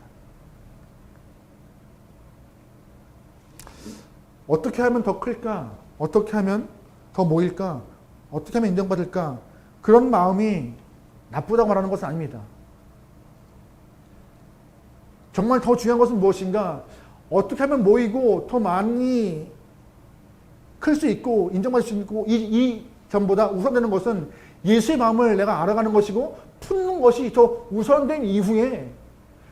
어떻게 하면 더 클까? 어떻게 하면 더 모일까? 어떻게 하면 인정받을까? 그런 마음이 나쁘다고 말하는 것은 아닙니다. 정말 더 중요한 것은 무엇인가? 어떻게 하면 모이고 더 많이 클 수 있고 인정받을 수 있고 이 점보다 우선되는 것은 예수의 마음을 내가 알아가는 것이고 품는 것이 더 우선된 이후에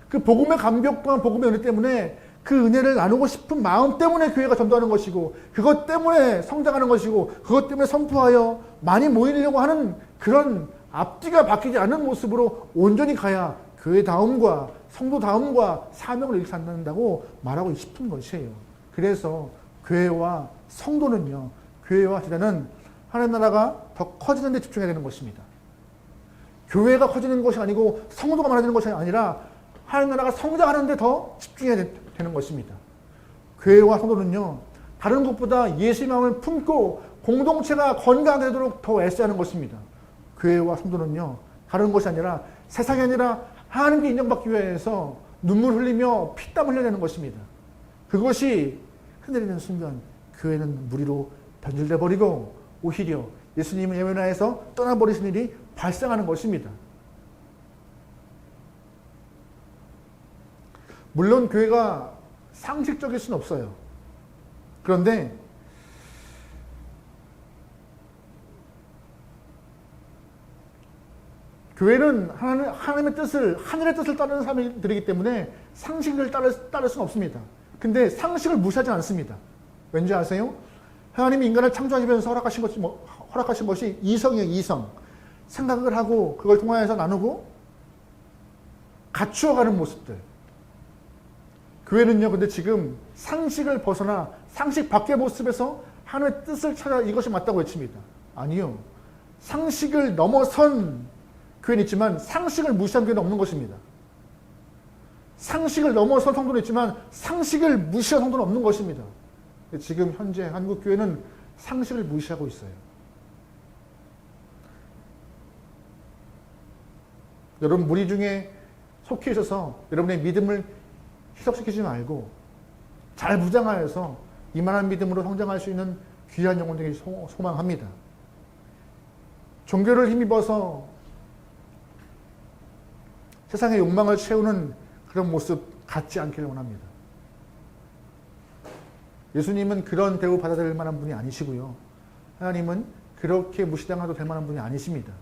그 복음의 감격과 복음의 은혜 때문에 그 은혜를 나누고 싶은 마음 때문에 교회가 전도하는 것이고 그것 때문에 성장하는 것이고 그것 때문에 선포하여 많이 모이려고 하는 그런 앞뒤가 바뀌지 않는 모습으로 온전히 가야 교회다움과 성도다움과 사명을 일치한다고 말하고 싶은 것이에요. 그래서 교회와 성도는요, 교회와 제자는 하나님 나라가 더 커지는 데 집중해야 되는 것입니다. 교회가 커지는 것이 아니고 성도가 많아지는 것이 아니라 하나님 나라가 성장하는 데 더 집중해야 되는 것입니다. 교회와 성도는요, 다른 것보다 예수의 마음을 품고 공동체가 건강하게 되도록 더 애써야 하는 것입니다. 교회와 성도는요, 다른 것이 아니라 세상이 아니라 하나님께 인정받기 위해서 눈물 흘리며 피땀 흘려야 되는 것입니다. 그것이 흔들리는 순간 교회는 무리로 변질돼 버리고 오히려 예수님을 예면하에서 떠나버리신 일이 발생하는 것입니다. 물론 교회가 상식적일 수는 없어요. 그런데 교회는 하나님의 뜻을, 하늘의 뜻을 따르는 사람들이기 때문에 상식을 따를 수는 없습니다. 근데 상식을 무시하지 않습니다. 왠지 아세요? 하나님이 인간을 창조하시면서 허락하신 것이 이성이에요, 이성. 생각을 하고 그걸 통하여서 나누고 갖추어가는 모습들. 교회는요, 근데 지금 상식을 벗어나 상식 밖의 모습에서 하나님의 뜻을 찾아 이것이 맞다고 외칩니다. 아니요. 상식을 넘어선 교회는 있지만 상식을 무시한 교회는 없는 것입니다. 상식을 넘어선 성도는 있지만 상식을 무시한 성도는 없는 것입니다. 지금 현재 한국 교회는 상식을 무시하고 있어요. 여러분 무리 중에 속해 있어서 여러분의 믿음을 희석시키지 말고 잘 무장하여서 이만한 믿음으로 성장할 수 있는 귀한 영혼 되기 소망합니다. 종교를 힘입어서 세상의 욕망을 채우는 그런 모습 갖지 않기를 원합니다. 예수님은 그런 대우 받아들일 만한 분이 아니시고요. 하나님은 그렇게 무시당해도 될 만한 분이 아니십니다.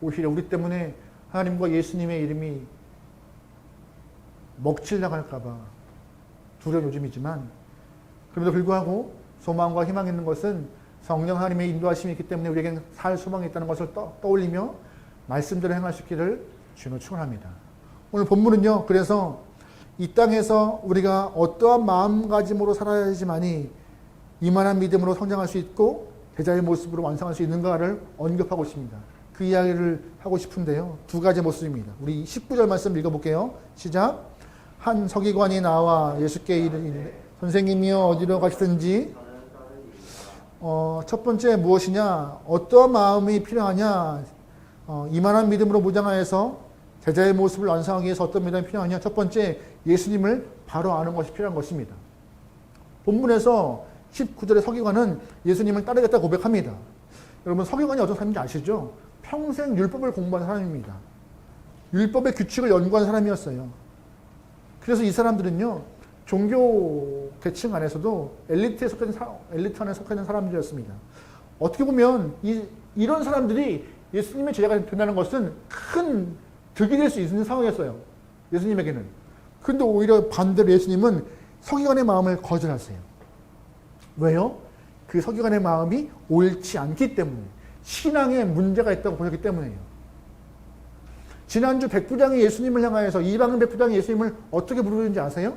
오히려 우리 때문에 하나님과 예수님의 이름이 먹칠 나갈까봐 두려운 요즘이지만 그럼에도 불구하고 소망과 희망이 있는 것은 성령 하나님의 인도하심이 있기 때문에 우리에게는 살 소망이 있다는 것을 떠올리며 말씀대로 행할 수 있기를 주님을 축원합니다. 오늘 본문은요, 그래서 이 땅에서 우리가 어떠한 마음가짐으로 살아야지만이 이만한 믿음으로 성장할 수 있고 제자의 모습으로 완성할 수 있는가를 언급하고 있습니다. 그 이야기를 하고 싶은데요, 두 가지 모습입니다. 우리 19절 말씀 읽어볼게요. 시작. 한 서기관이 나와 예수께 이르되 선생님이여 어디로 가시든지 첫 번째 무엇이냐, 어떠한 마음이 필요하냐, 이만한 믿음으로 무장하여서 제자의 모습을 완성하기 위해서 어떤 믿음이 필요하냐. 첫 번째, 예수님을 바로 아는 것이 필요한 것입니다. 본문에서 19절의 서기관은 예수님을 따르겠다고 고백합니다. 여러분 서기관이 어떤 사람인지 아시죠? 평생 율법을 공부한 사람입니다. 율법의 규칙을 연구한 사람이었어요. 그래서 이 사람들은요, 종교 계층 안에서도 엘리트 안에 속해 있는 사람들이었습니다. 어떻게 보면 이런 사람들이 예수님의 제자가 된다는 것은 큰 득이 될 수 있는 상황이었어요. 예수님에게는. 근데 오히려 반대로 예수님은 서기관의 마음을 거절하세요. 왜요? 그 서기관의 마음이 옳지 않기 때문에, 신앙에 문제가 있다고 보셨기 때문이에요. 지난주 백부장이 예수님을 향하여서 이방인 백부장이 예수님을 어떻게 부르는지 아세요?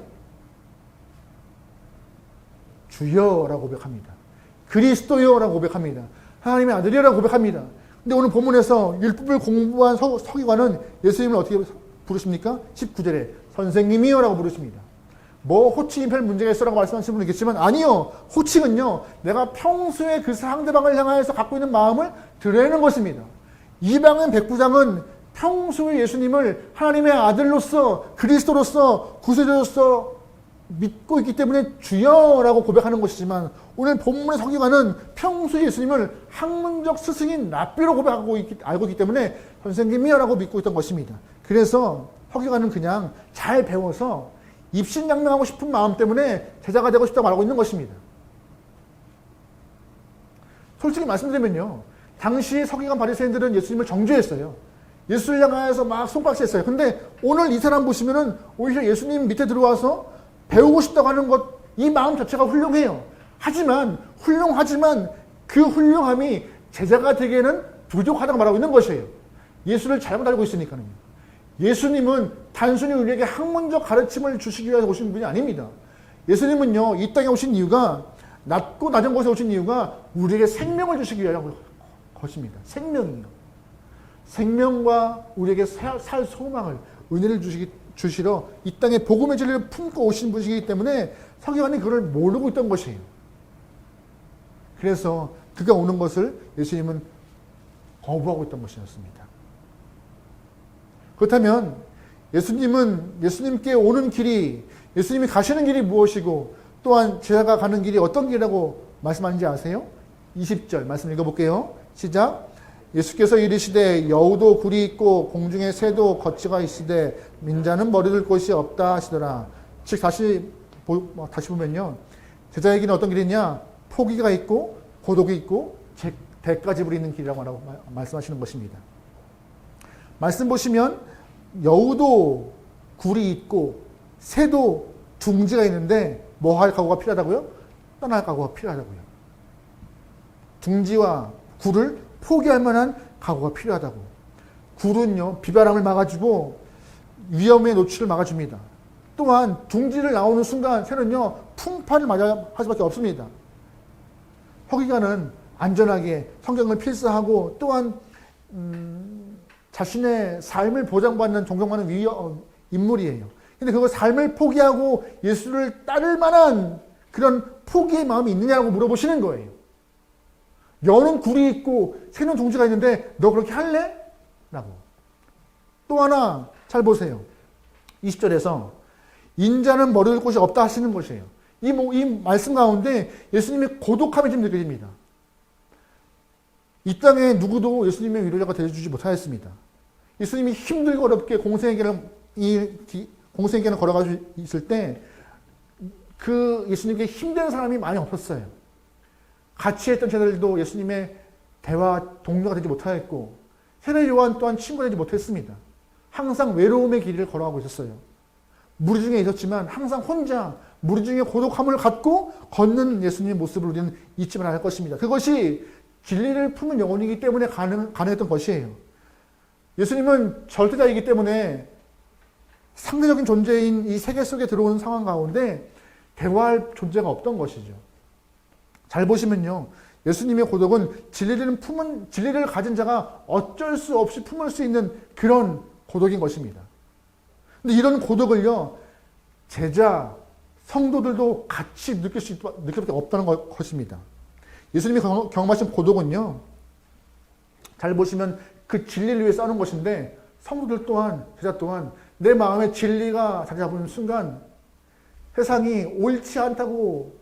주여라고 고백합니다. 그리스도여라고 고백합니다. 하나님의 아들이라고 고백합니다. 근데 오늘 본문에서 율법을 공부한 서기관은 예수님을 어떻게 부르십니까? 19절에 선생님이여라고 부르십니다. 뭐 호칭이 별 문제가 있어라고 말씀하시는 분이 있겠지만 아니요. 호칭은요, 내가 평소에 그 상대방을 향하여서 갖고 있는 마음을 드러내는 것입니다. 이방인 백부장은 평소에 예수님을 하나님의 아들로서 그리스도로서 구세주로서 믿고 있기 때문에 주여라고 고백하는 것이지만 오늘 본문의 서기관은 평소에 예수님을 학문적 스승인 랍비로 알고 있기 때문에 선생님이여라고 믿고 있던 것입니다. 그래서 서기관은 그냥 잘 배워서 입신양명하고 싶은 마음 때문에 제자가 되고 싶다고 말하고 있는 것입니다. 솔직히 말씀드리면요. 당시 서기관 바리새인들은 예수님을 정죄했어요. 예수를 향하여서 막 손깍지했어요. 근데 오늘 이 사람 보시면은 오히려 예수님 밑에 들어와서 배우고 싶다고 하는 것, 이 마음 자체가 훌륭해요. 훌륭하지만 그 훌륭함이 제자가 되기에는 부족하다고 말하고 있는 것이에요. 예수를 잘못 알고 있으니까요. 예수님은 단순히 우리에게 학문적 가르침을 주시기 위해서 오신 분이 아닙니다. 예수님은요, 이 땅에 오신 이유가, 낮고 낮은 곳에 오신 이유가 우리에게 생명을 주시기 위한 것입니다. 생명이요. 생명과 우리에게 살 소망을, 은혜를 주시러 이 땅에 복음의 진리를 품고 오신 분이기 때문에 서기관이 그걸 모르고 있던 것이에요. 그래서 그가 오는 것을 예수님은 거부하고 있던 것이었습니다. 그렇다면 예수님께 오는 길이, 예수님이 가시는 길이 무엇이고 또한 제자가 가는 길이 어떤 길이라고 말씀하는지 아세요? 20절 말씀 읽어볼게요. 시작. 예수께서 이르시되 여우도 굴이 있고 공중에 새도 거치가 있으되 민자는 머리 둘 곳이 없다 하시더라. 즉 다시 보면요. 제자에게는 어떤 길이냐? 포기가 있고 고독이 있고 대가집을 있는 길이라고 말씀하시는 것입니다. 말씀 보시면 여우도 굴이 있고 새도 둥지가 있는데 뭐 할 각오가 필요하다고요? 떠날 각오가 필요하다고요. 둥지와 굴을 포기할 만한 각오가 필요하다고. 굴은요, 비바람을 막아주고 위험의 노출을 막아줍니다. 또한 둥지를 나오는 순간 새는요, 풍파를 맞아야 할 수밖에 없습니다. 서기관은 안전하게 성경을 필사하고 또한 자신의 삶을 보장받는 존경받는 인물이에요. 근데 그거 삶을 포기하고 예수를 따를 만한 그런 포기의 마음이 있느냐고 물어보시는 거예요. 여는 굴이 있고 새는 둥지가 있는데 너 그렇게 할래? 라고. 또 하나 잘 보세요. 20절에서 인자는 머리 둘 곳이 없다 하시는 것이에요. 이 말씀 가운데 예수님의 고독함이 좀 느껴집니다. 이 땅에 누구도 예수님의 위로자가 되어주지 못하였습니다. 예수님이 힘들고 어렵게 공생의 길을 걸어가고 있을 때 그 예수님께 힘든 사람이 많이 없었어요. 같이 했던 제자들도 예수님의 대화 동료가 되지 못하였고 세례 요한 또한 친구가 되지 못했습니다. 항상 외로움의 길을 걸어가고 있었어요. 무리 중에 있었지만 항상 혼자 무리 중에 고독함을 갖고 걷는 예수님의 모습을 우리는 잊지 말아야 할 것입니다. 그것이 진리를 품은 영혼이기 때문에 가능했던 것이에요. 예수님은 절대자이기 때문에 상대적인 존재인 이 세계 속에 들어오는 상황 가운데 대화할 존재가 없던 것이죠. 잘 보시면요. 예수님의 고독은 진리를 가진 자가 어쩔 수 없이 품을 수 있는 그런 고독인 것입니다. 근데 이런 고독을요, 제자, 성도들도 같이 느낄 수밖에 없다는 것입니다. 예수님이 경험하신 고독은요, 잘 보시면 그 진리를 위해 싸우는 것인데, 성도들 또한, 제자 또한, 내 마음에 진리가 자리 잡는 순간, 세상이 옳지 않다고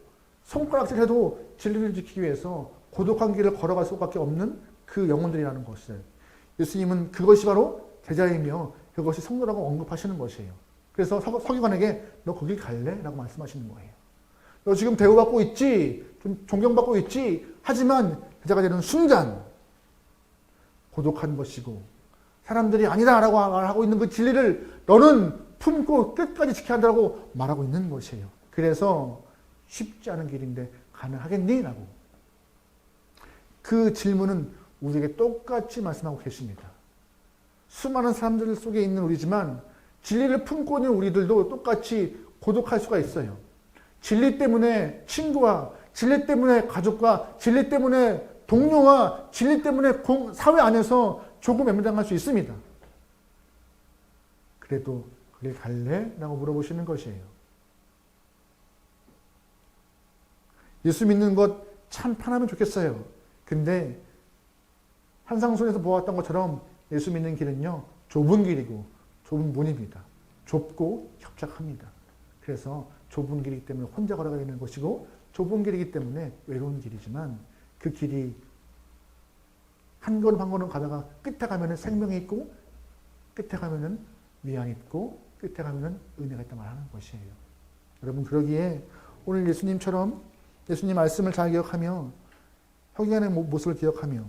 손가락질해도 진리를 지키기 위해서 고독한 길을 걸어갈 수밖에 없는 그 영혼들이라는 것을 예수님은 그것이 바로 제자이며 그것이 성도라고 언급하시는 것이에요. 그래서 서기관에게 너 거기 갈래? 라고 말씀하시는 거예요. 너 지금 대우받고 있지? 좀 존경받고 있지? 하지만 제자가 되는 순간 고독한 것이고 사람들이 아니다 라고 하고 있는 그 진리를 너는 품고 끝까지 지켜야 한다고 말하고 있는 것이에요. 그래서 쉽지 않은 길인데 가능하겠니? 라고. 그 질문은 우리에게 똑같이 말씀하고 계십니다. 수많은 사람들 속에 있는 우리지만 진리를 품고 있는 우리들도 똑같이 고독할 수가 있어요. 진리 때문에 친구와 진리 때문에 가족과 진리 때문에 동료와 진리 때문에 사회 안에서 조금 애매당할 수 있습니다. 그래도 그길 갈래? 라고 물어보시는 것이에요. 예수 믿는 것 참 편하면 좋겠어요. 근데 한상순에서 보았던 것처럼 예수 믿는 길은요, 좁은 길이고 좁은 문입니다. 좁고 협착합니다. 그래서 좁은 길이기 때문에 혼자 걸어가야 되는 것이고 좁은 길이기 때문에 외로운 길이지만 그 길이 한 걸음 한 걸음 가다가 끝에 가면은 생명이 있고 끝에 가면은 위안 있고 끝에 가면은 은혜가 있다 말하는 것이에요. 여러분 그러기에 오늘 예수님처럼 예수님 말씀을 잘 기억하며 혁인의 모습을 기억하며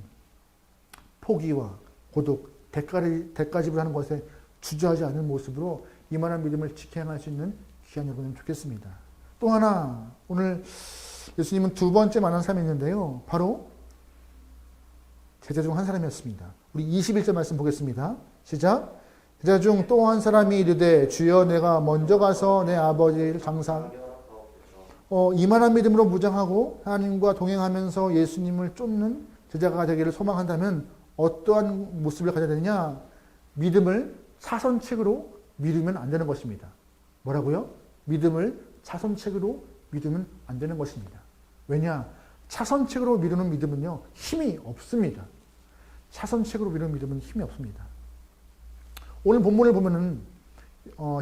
포기와 고독, 대가 지불하는 것에 주저하지 않는 모습으로 이만한 믿음을 지켜행할 수 있는 귀한 여러분이면 좋겠습니다. 또 하나 오늘 예수님은 두 번째 만난 사람이 있는데요. 바로 제자 중 한 사람이었습니다. 우리 21절 말씀 보겠습니다. 시작. 제자 중 또 한 사람이 이르되 주여 내가 먼저 가서 내 아버지를 이만한 믿음으로 무장하고 하나님과 동행하면서 예수님을 쫓는 제자가 되기를 소망한다면 어떠한 모습을 가져야 되느냐? 믿음을 차선책으로 미루면 안 되는 것입니다. 뭐라고요? 믿음을 차선책으로 미루면 안 되는 것입니다. 왜냐? 차선책으로 미루는 믿음은요, 힘이 없습니다. 차선책으로 미루는 믿음은 힘이 없습니다. 오늘 본문을 보면은,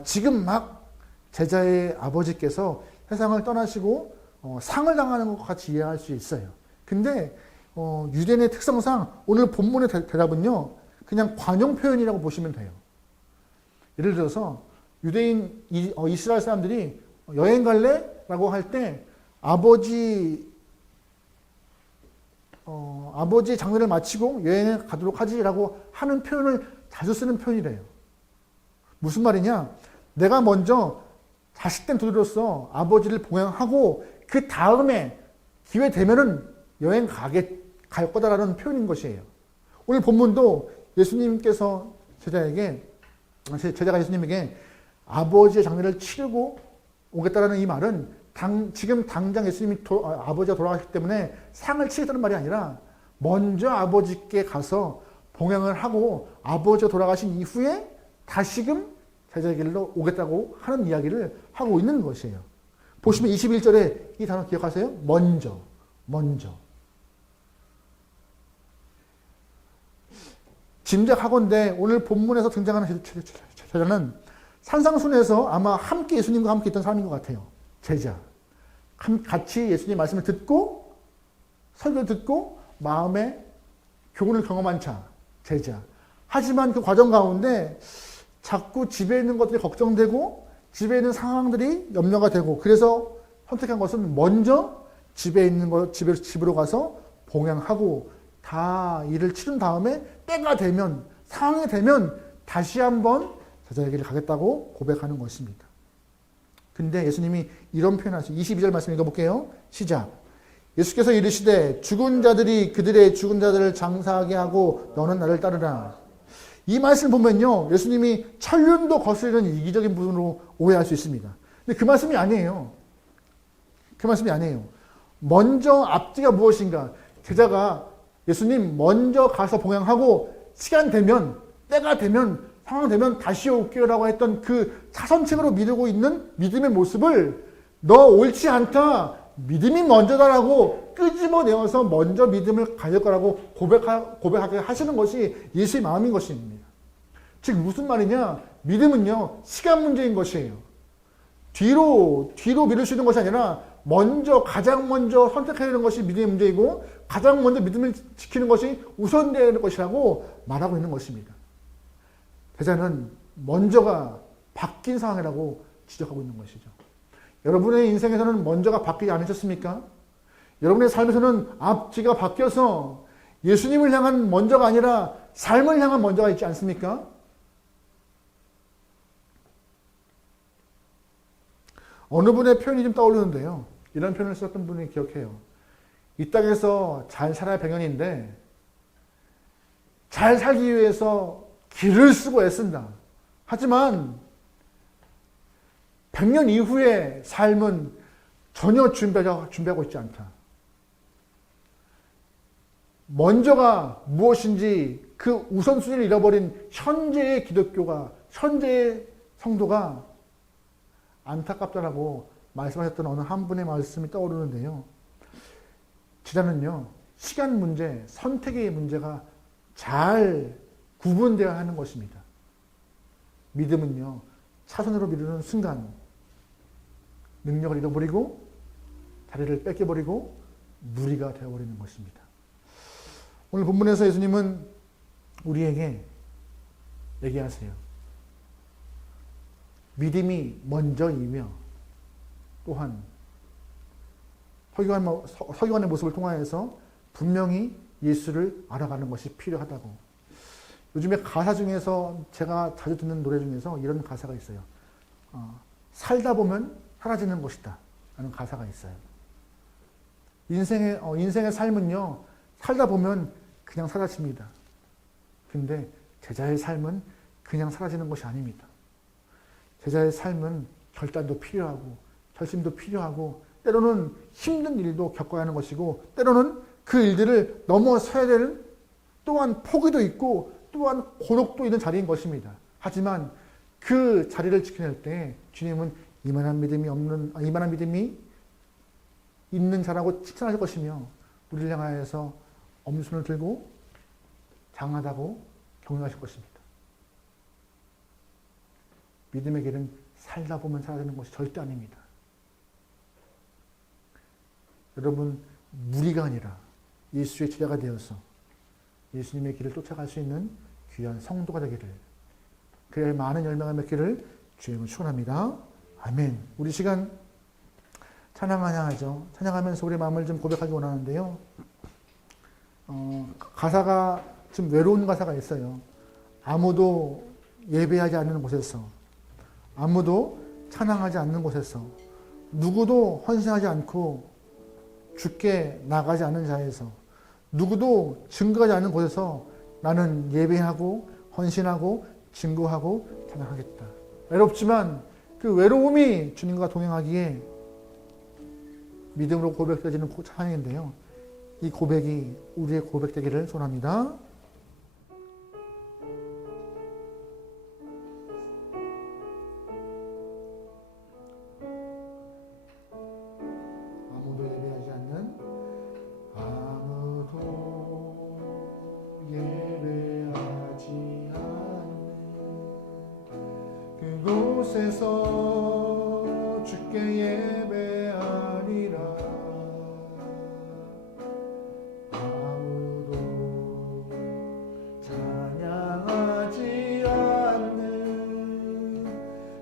지금 막 제자의 아버지께서 세상을 떠나시고, 상을 당하는 것 같이 이해할 수 있어요. 근데, 유대인의 특성상 오늘 본문의 대답은요, 그냥 관용 표현이라고 보시면 돼요. 예를 들어서, 유대인, 이스라엘 사람들이 여행 갈래? 라고 할 때, 아버지의 장례를 마치고 여행에 가도록 하지라고 하는 표현을 자주 쓰는 표현이래요. 무슨 말이냐? 내가 먼저 자식된 도리로서 아버지를 봉양하고 그 다음에 기회 되면은 여행 갈 거다라는 표현인 것이에요. 오늘 본문도 예수님께서 제자가 예수님에게 아버지의 장례를 치르고 오겠다라는 이 말은 지금 당장 예수님이 아버지가 돌아가셨기 때문에 상을 치겠다는 말이 아니라 먼저 아버지께 가서 봉양을 하고 아버지가 돌아가신 이후에 다시금 제자의 길로 오겠다고 하는 이야기를 하고 있는 것이에요. 보시면 21절에 이 단어 기억하세요? 먼저. 짐작하건대 오늘 본문에서 등장하는 제자는 산상순에서 아마 함께 예수님과 함께 있던 사람인 것 같아요. 제자. 같이 예수님 말씀을 듣고 설교를 듣고 마음에 교훈을 경험한 자. 제자. 하지만 그 과정 가운데 자꾸 집에 있는 것들이 걱정되고 집에 있는 상황들이 염려가 되고 그래서 선택한 것은 먼저 집으로 가서 봉양하고 다 일을 치른 다음에 때가 되면 상황이 되면 다시 한번 제자에게 가겠다고 고백하는 것입니다. 근데 예수님이 이런 표현하시죠. 22절 말씀 읽어볼게요. 시작. 예수께서 이르시되 죽은 자들이 그들의 죽은 자들을 장사하게 하고 너는 나를 따르라. 이 말씀을 보면요. 예수님이 천륜도 거스르는 이기적인 부분으로 오해할 수 있습니다. 근데 그 말씀이 아니에요. 먼저 앞뒤가 무엇인가. 제자가 예수님 먼저 가서 봉양하고 시간 되면 때가 되면 상황 되면 다시 올게요라고 했던 그 차선책으로 미루고 있는 믿음의 모습을 너 옳지 않다. 믿음이 먼저다라고 끄집어내어서 먼저 믿음을 가질 거라고 고백하게 하시는 것이 예수의 마음인 것입니다. 즉 무슨 말이냐? 믿음은요. 시간 문제인 것이에요. 뒤로 미룰 수 있는 것이 아니라 가장 먼저 선택해야 되는 것이 믿음의 문제이고 가장 먼저 믿음을 지키는 것이 우선되어야 되는 것이라고 말하고 있는 것입니다. 제자는 먼저가 바뀐 상황이라고 지적하고 있는 것이죠. 여러분의 인생에서는 먼저가 바뀌지 않으셨습니까? 여러분의 삶에서는 앞뒤가 바뀌어서 예수님을 향한 먼저가 아니라 삶을 향한 먼저가 있지 않습니까? 어느 분의 표현이 좀 떠오르는데요. 이런 표현을 썼던 분이 기억해요. 이 땅에서 잘 살아야 백년인데 잘 살기 위해서 길을 쓰고 애쓴다. 하지만 100년 이후의 삶은 전혀 준비하고 있지 않다. 먼저가 무엇인지 그 우선순위를 잃어버린 현재의 기독교가, 현재의 성도가 안타깝다라고 말씀하셨던 어느 한 분의 말씀이 떠오르는데요. 제자는요, 시간 문제, 선택의 문제가 잘 구분되어야 하는 것입니다. 믿음은요, 차선으로 미루는 순간 능력을 잃어버리고 자리를 뺏겨버리고 무리가 되어버리는 것입니다. 오늘 본문에서 예수님은 우리에게 얘기하세요. 믿음이 먼저이며 또한 서기관의 모습을 통하여서 분명히 예수를 알아가는 것이 필요하다고. 요즘에 가사 중에서 제가 자주 듣는 노래 중에서 이런 가사가 있어요. 살다 보면 사라지는 것이다 라는 가사가 있어요. 인생의 삶은요, 살다 보면 그냥 사라집니다. 근데 제자의 삶은 그냥 사라지는 것이 아닙니다. 제자의 삶은 결단도 필요하고 결심도 필요하고 때로는 힘든 일도 겪어야 하는 것이고 때로는 그 일들을 넘어서야 되는 또한 포기도 있고 또한 고독도 있는 자리인 것입니다. 하지만 그 자리를 지켜낼 때 주님은 이만한 믿음이 있는 자라고 칭찬하실 것이며 우리를 향하여서 엄손을 들고 장하다고 격려하실 것입니다. 믿음의 길은 살다 보면 사라지는 것이 절대 아닙니다. 여러분, 무리가 아니라 예수의 제자가 되어서 예수님의 길을 쫓아갈 수 있는 귀한 성도가 되기를, 그래야 많은 열매가 맺기를 주님을 축원합니다. 아멘. 우리 시간 찬양하죠. 찬양하면서 우리 마음을 좀 고백하기 원하는데요. 가사가 좀 외로운 가사가 있어요. 아무도 예배하지 않는 곳에서, 아무도 찬양하지 않는 곳에서, 누구도 헌신하지 않고 주께 나가지 않는 자에서, 누구도 증거하지 않는 곳에서 나는 예배하고 헌신하고 증거하고 찬양하겠다. 외롭지만 그 외로움이 주님과 동행하기에 믿음으로 고백되어지는 찬양인데요. 이 고백이 우리의 고백되기를 소원합니다. 아무도 예배하지 않는, 아무도 예배하지 않는 그곳에서 주께 예배하리라. 아무도 찬양하지 않는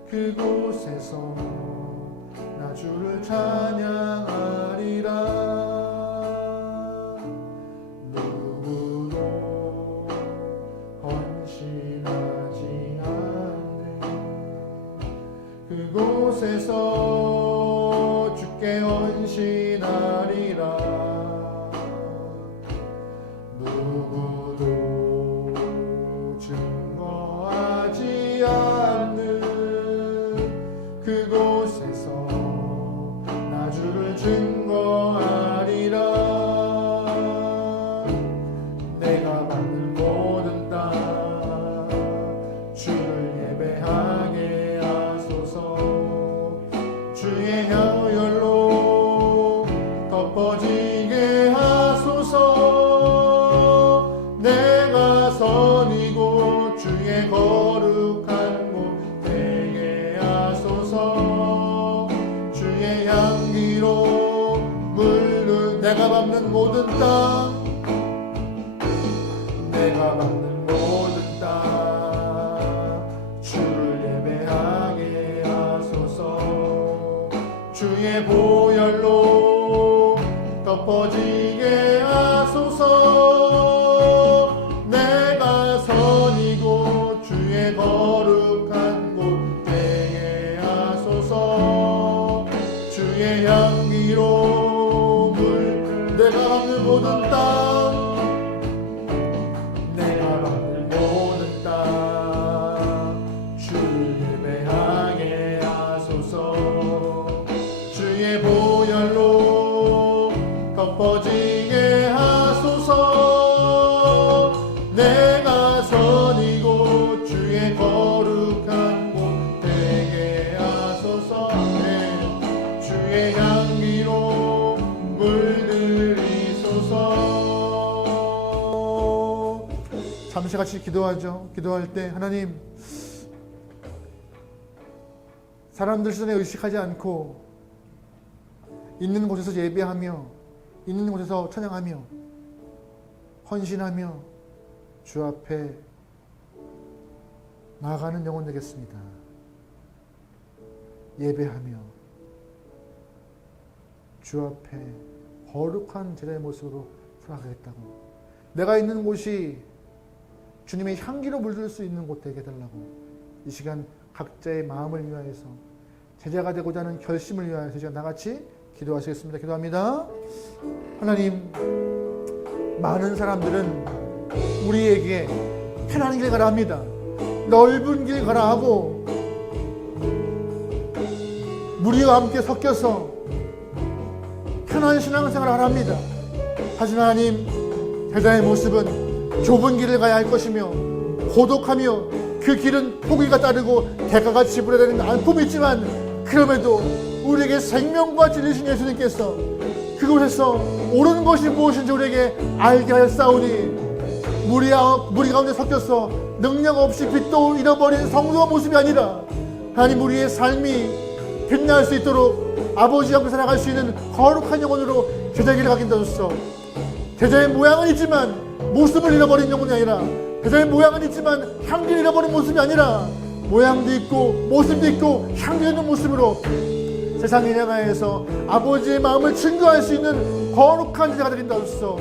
그곳에서 나 주를 찬양하리라. 누구도 헌신하지 않는 그곳에서 주께 헌신하리라. 누구도 증거하지 않는 그곳에서 나 주를 증거하리라. 내가 받는 모든 땅 주를 예배하게 하소서. 주의 혈로 덮어지게 하소서. 내가 선이고 주의 거룩한 곳 되게 하소서. 주의 향기로 물든 내가 밟는 모든 땅, 내가 밟는 모든 땅 주를 예배하게 하소서. 주의 보혈로 덮어지게 하소서. 내가 선이고 주의 거룩한 곳 되게 하소서. 주의 향기로 내가 밟는 모든 땅, 내가 밟는 모든 땅 주를 예배하게 하소서. 주의 보혈로 덮어지게 하소서. 내가 선이고 주의 거룩한 곳 되게 하소서. 네. 주의 향기로 물들이소서. 잠시 같이 기도하죠. 기도할 때 하나님, 사람들 시선에 의식하지 않고 있는 곳에서 예배하며 있는 곳에서 찬양하며 헌신하며 주 앞에 나아가는 영혼 되겠습니다. 예배하며 주 앞에 거룩한 제자의 모습으로 살아가겠다고, 내가 있는 곳이 주님의 향기로 물들 수 있는 곳 되게 해달라고, 이 시간 각자의 마음을 위하여서 제자가 되고자 하는 결심을 위하여서 이 시간 나같이 기도하시겠습니다. 기도합니다. 하나님, 많은 사람들은 우리에게 편한 길 가라 합니다. 넓은 길 가라 하고 무리와 함께 섞여서 편한 신앙생활을 하라 합니다. 하지만 하나님, 제자의 모습은 좁은 길을 가야 할 것이며 고독하며 그 길은 포기가 따르고 대가가 지불해야 되는 안품이 있지만, 그럼에도 우리에게 생명과 진리신 예수님께서 그곳에서 옳은 것이 무엇인지 우리에게 알게 하였사오니, 무리 가운데 섞여서 능력 없이 빛도 잃어버린 성도의 모습이 아니라 하나님, 우리의 삶이 빛날 수 있도록 아버지 앞에 살아갈 수 있는 거룩한 영혼으로 제자의 길을 가게 해주소서. 제자의 모양은 있지만 모습을 잃어버린 영혼이 아니라, 제자의 모양은 있지만 향기를 잃어버린 모습이 아니라, 모양도 있고 모습도 있고 향기 있는 모습으로 세상에 나가서 아버지의 마음을 증거할 수 있는 거룩한 제자가 되린다 하소서.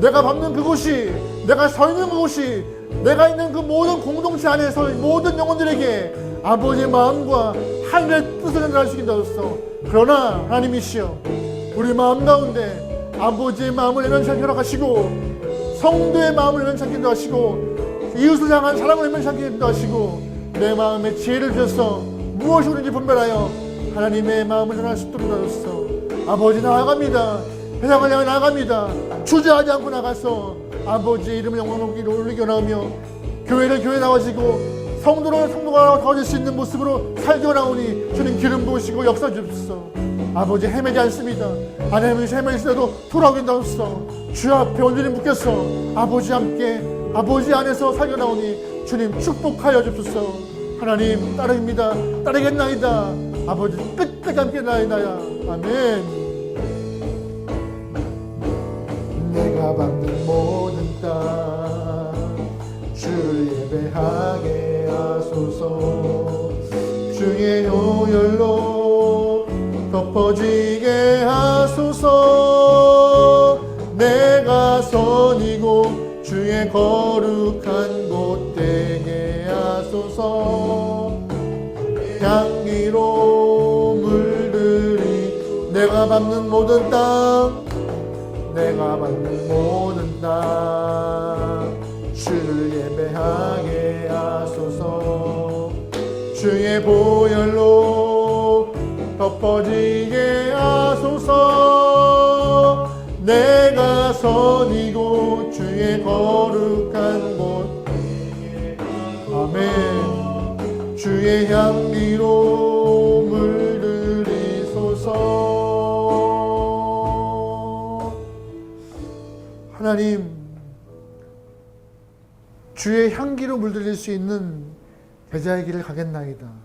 내가 밟는 그곳이, 내가 서 있는 그곳이, 내가 있는 그 모든 공동체 안에서 모든 영혼들에게 아버지의 마음과 하늘의 뜻을 전달할 수 있게 하소서. 그러나 하나님이시여, 우리 마음 가운데 아버지의 마음을 연연치 않게 허락하시고, 성도의 마음을 연연치 않게 하시고, 이웃을 향한 사랑을 연연치 않게 하시고, 내 마음에 지혜를 주셔서 무엇이 옳은지 분별하여 하나님의 마음을 전할 수 있도록 하소서. 아버지, 나아갑니다. 세상을 향해 나아갑니다. 주저하지 않고 나가서 아버지의 이름을 영광을 올리게 원하며, 교회를 교회다워지고 성도를 성도가 다워질 수 있는 모습으로 살게 원하오니 주님 기름 부으시고 역사 주옵소서. 아버지, 헤매지 않습니다. 하나님이 헤매시더라도 돌아오긴 다옵소서. 주 앞에 온전히 묶여서 아버지 함께 아버지 안에서 살게 나오니 주님 축복하여 주옵소서. 하나님, 따르입니다. 따르겠나이다. 아버지 끝까지 함께 나이다. 아멘. 내가 밟는 모든 땅 주를 예배하게 하소서. 주의 요열로 덮어지게 하소서. 내가 선이고 주의 거룩한 곳 되게 하소서. 향기로 물들이 내가 밟는 모든 땅, 내가 밟는 모든 땅 주를 예배하게 하소서. 주의 보혈로 덮어지게 하소서. 내가 선이고 주의 거룩한 곳, 아멘. 주의 향기로 물들이소서. 하나님, 주의 향기로 물들일 수 있는 제자의 길을 가겠나이다.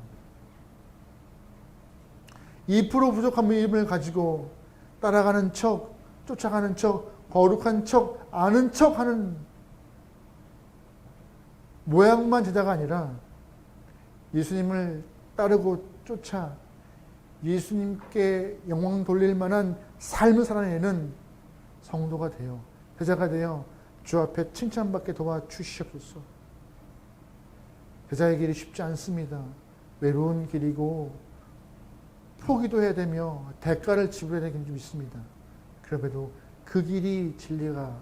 2% 부족한 믿음을 가지고 따라가는 척, 쫓아가는 척, 거룩한 척, 아는 척 하는 모양만 제자가 아니라 예수님을 따르고 쫓아 예수님께 영광 돌릴 만한 삶을 살아내는 성도가 되어, 제자가 되어 주 앞에 칭찬받게 도와주시옵소서. 제자의 길이 쉽지 않습니다. 외로운 길이고 포기도 해야 되며 대가를 지불해야 되는 게 좀 있습니다. 그럼에도 그 길이 진리가,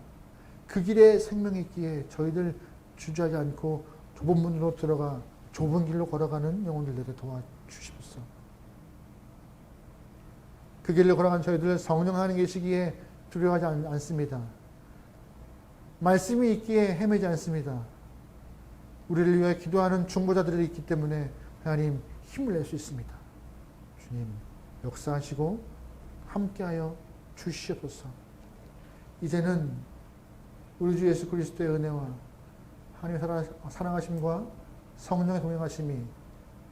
그 길에 생명이 있기에 저희들 주저하지 않고 좁은 문으로 들어가 좁은 길로 걸어가는 영혼들 되게 도와주십시오. 그 길로 걸어가는 저희들 성령 하나님 계시기에 두려워하지 않습니다. 말씀이 있기에 헤매지 않습니다. 우리를 위해 기도하는 중보자들이 있기 때문에 하나님 힘을 낼 수 있습니다. 주님 역사하시고 함께하여 주시옵소서. 이제는 우리 주 예수 그리스도의 은혜와 하나님의 사랑하심과 성령의 동행하심이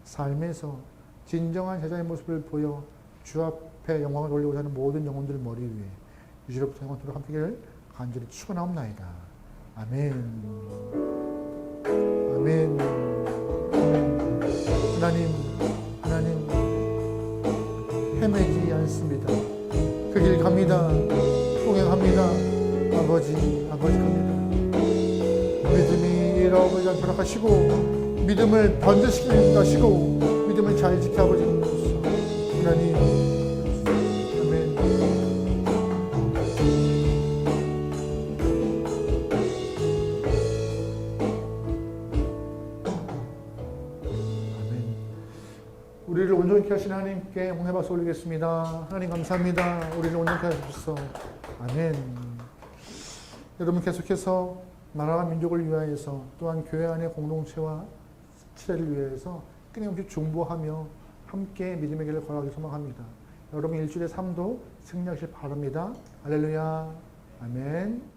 삶에서 진정한 제자의 모습을 보여 주 앞에 영광을 돌리고자 하는 모든 영혼들 머리 위에 유지로부터 영원토록 함께를 간절히 축원하옵나이다. 아멘. 아멘. 하나님 동행합니다. 동행합니다. 아버지 갑니다. 믿음이 잃어버리지 않도록 하시고 믿음을 번듯시키게 하시고 믿음을 잘 지켜 아버지 하나님. 아멘. 아멘. 우리를 온전케 하신 하나님께 홍해 박수 올리겠습니다. 하나님 감사합니다. 우리를 온전케 하셔서 아멘. 여러분 계속해서 나라와 민족을 위하여서 또한 교회 안의 공동체와 치례를 위해서 끊임없이 중보하며 함께 믿음의 길을 걸어가기 소망합니다. 여러분 일주일의 삶도 승리하시길 바랍니다. 할렐루야. 아멘.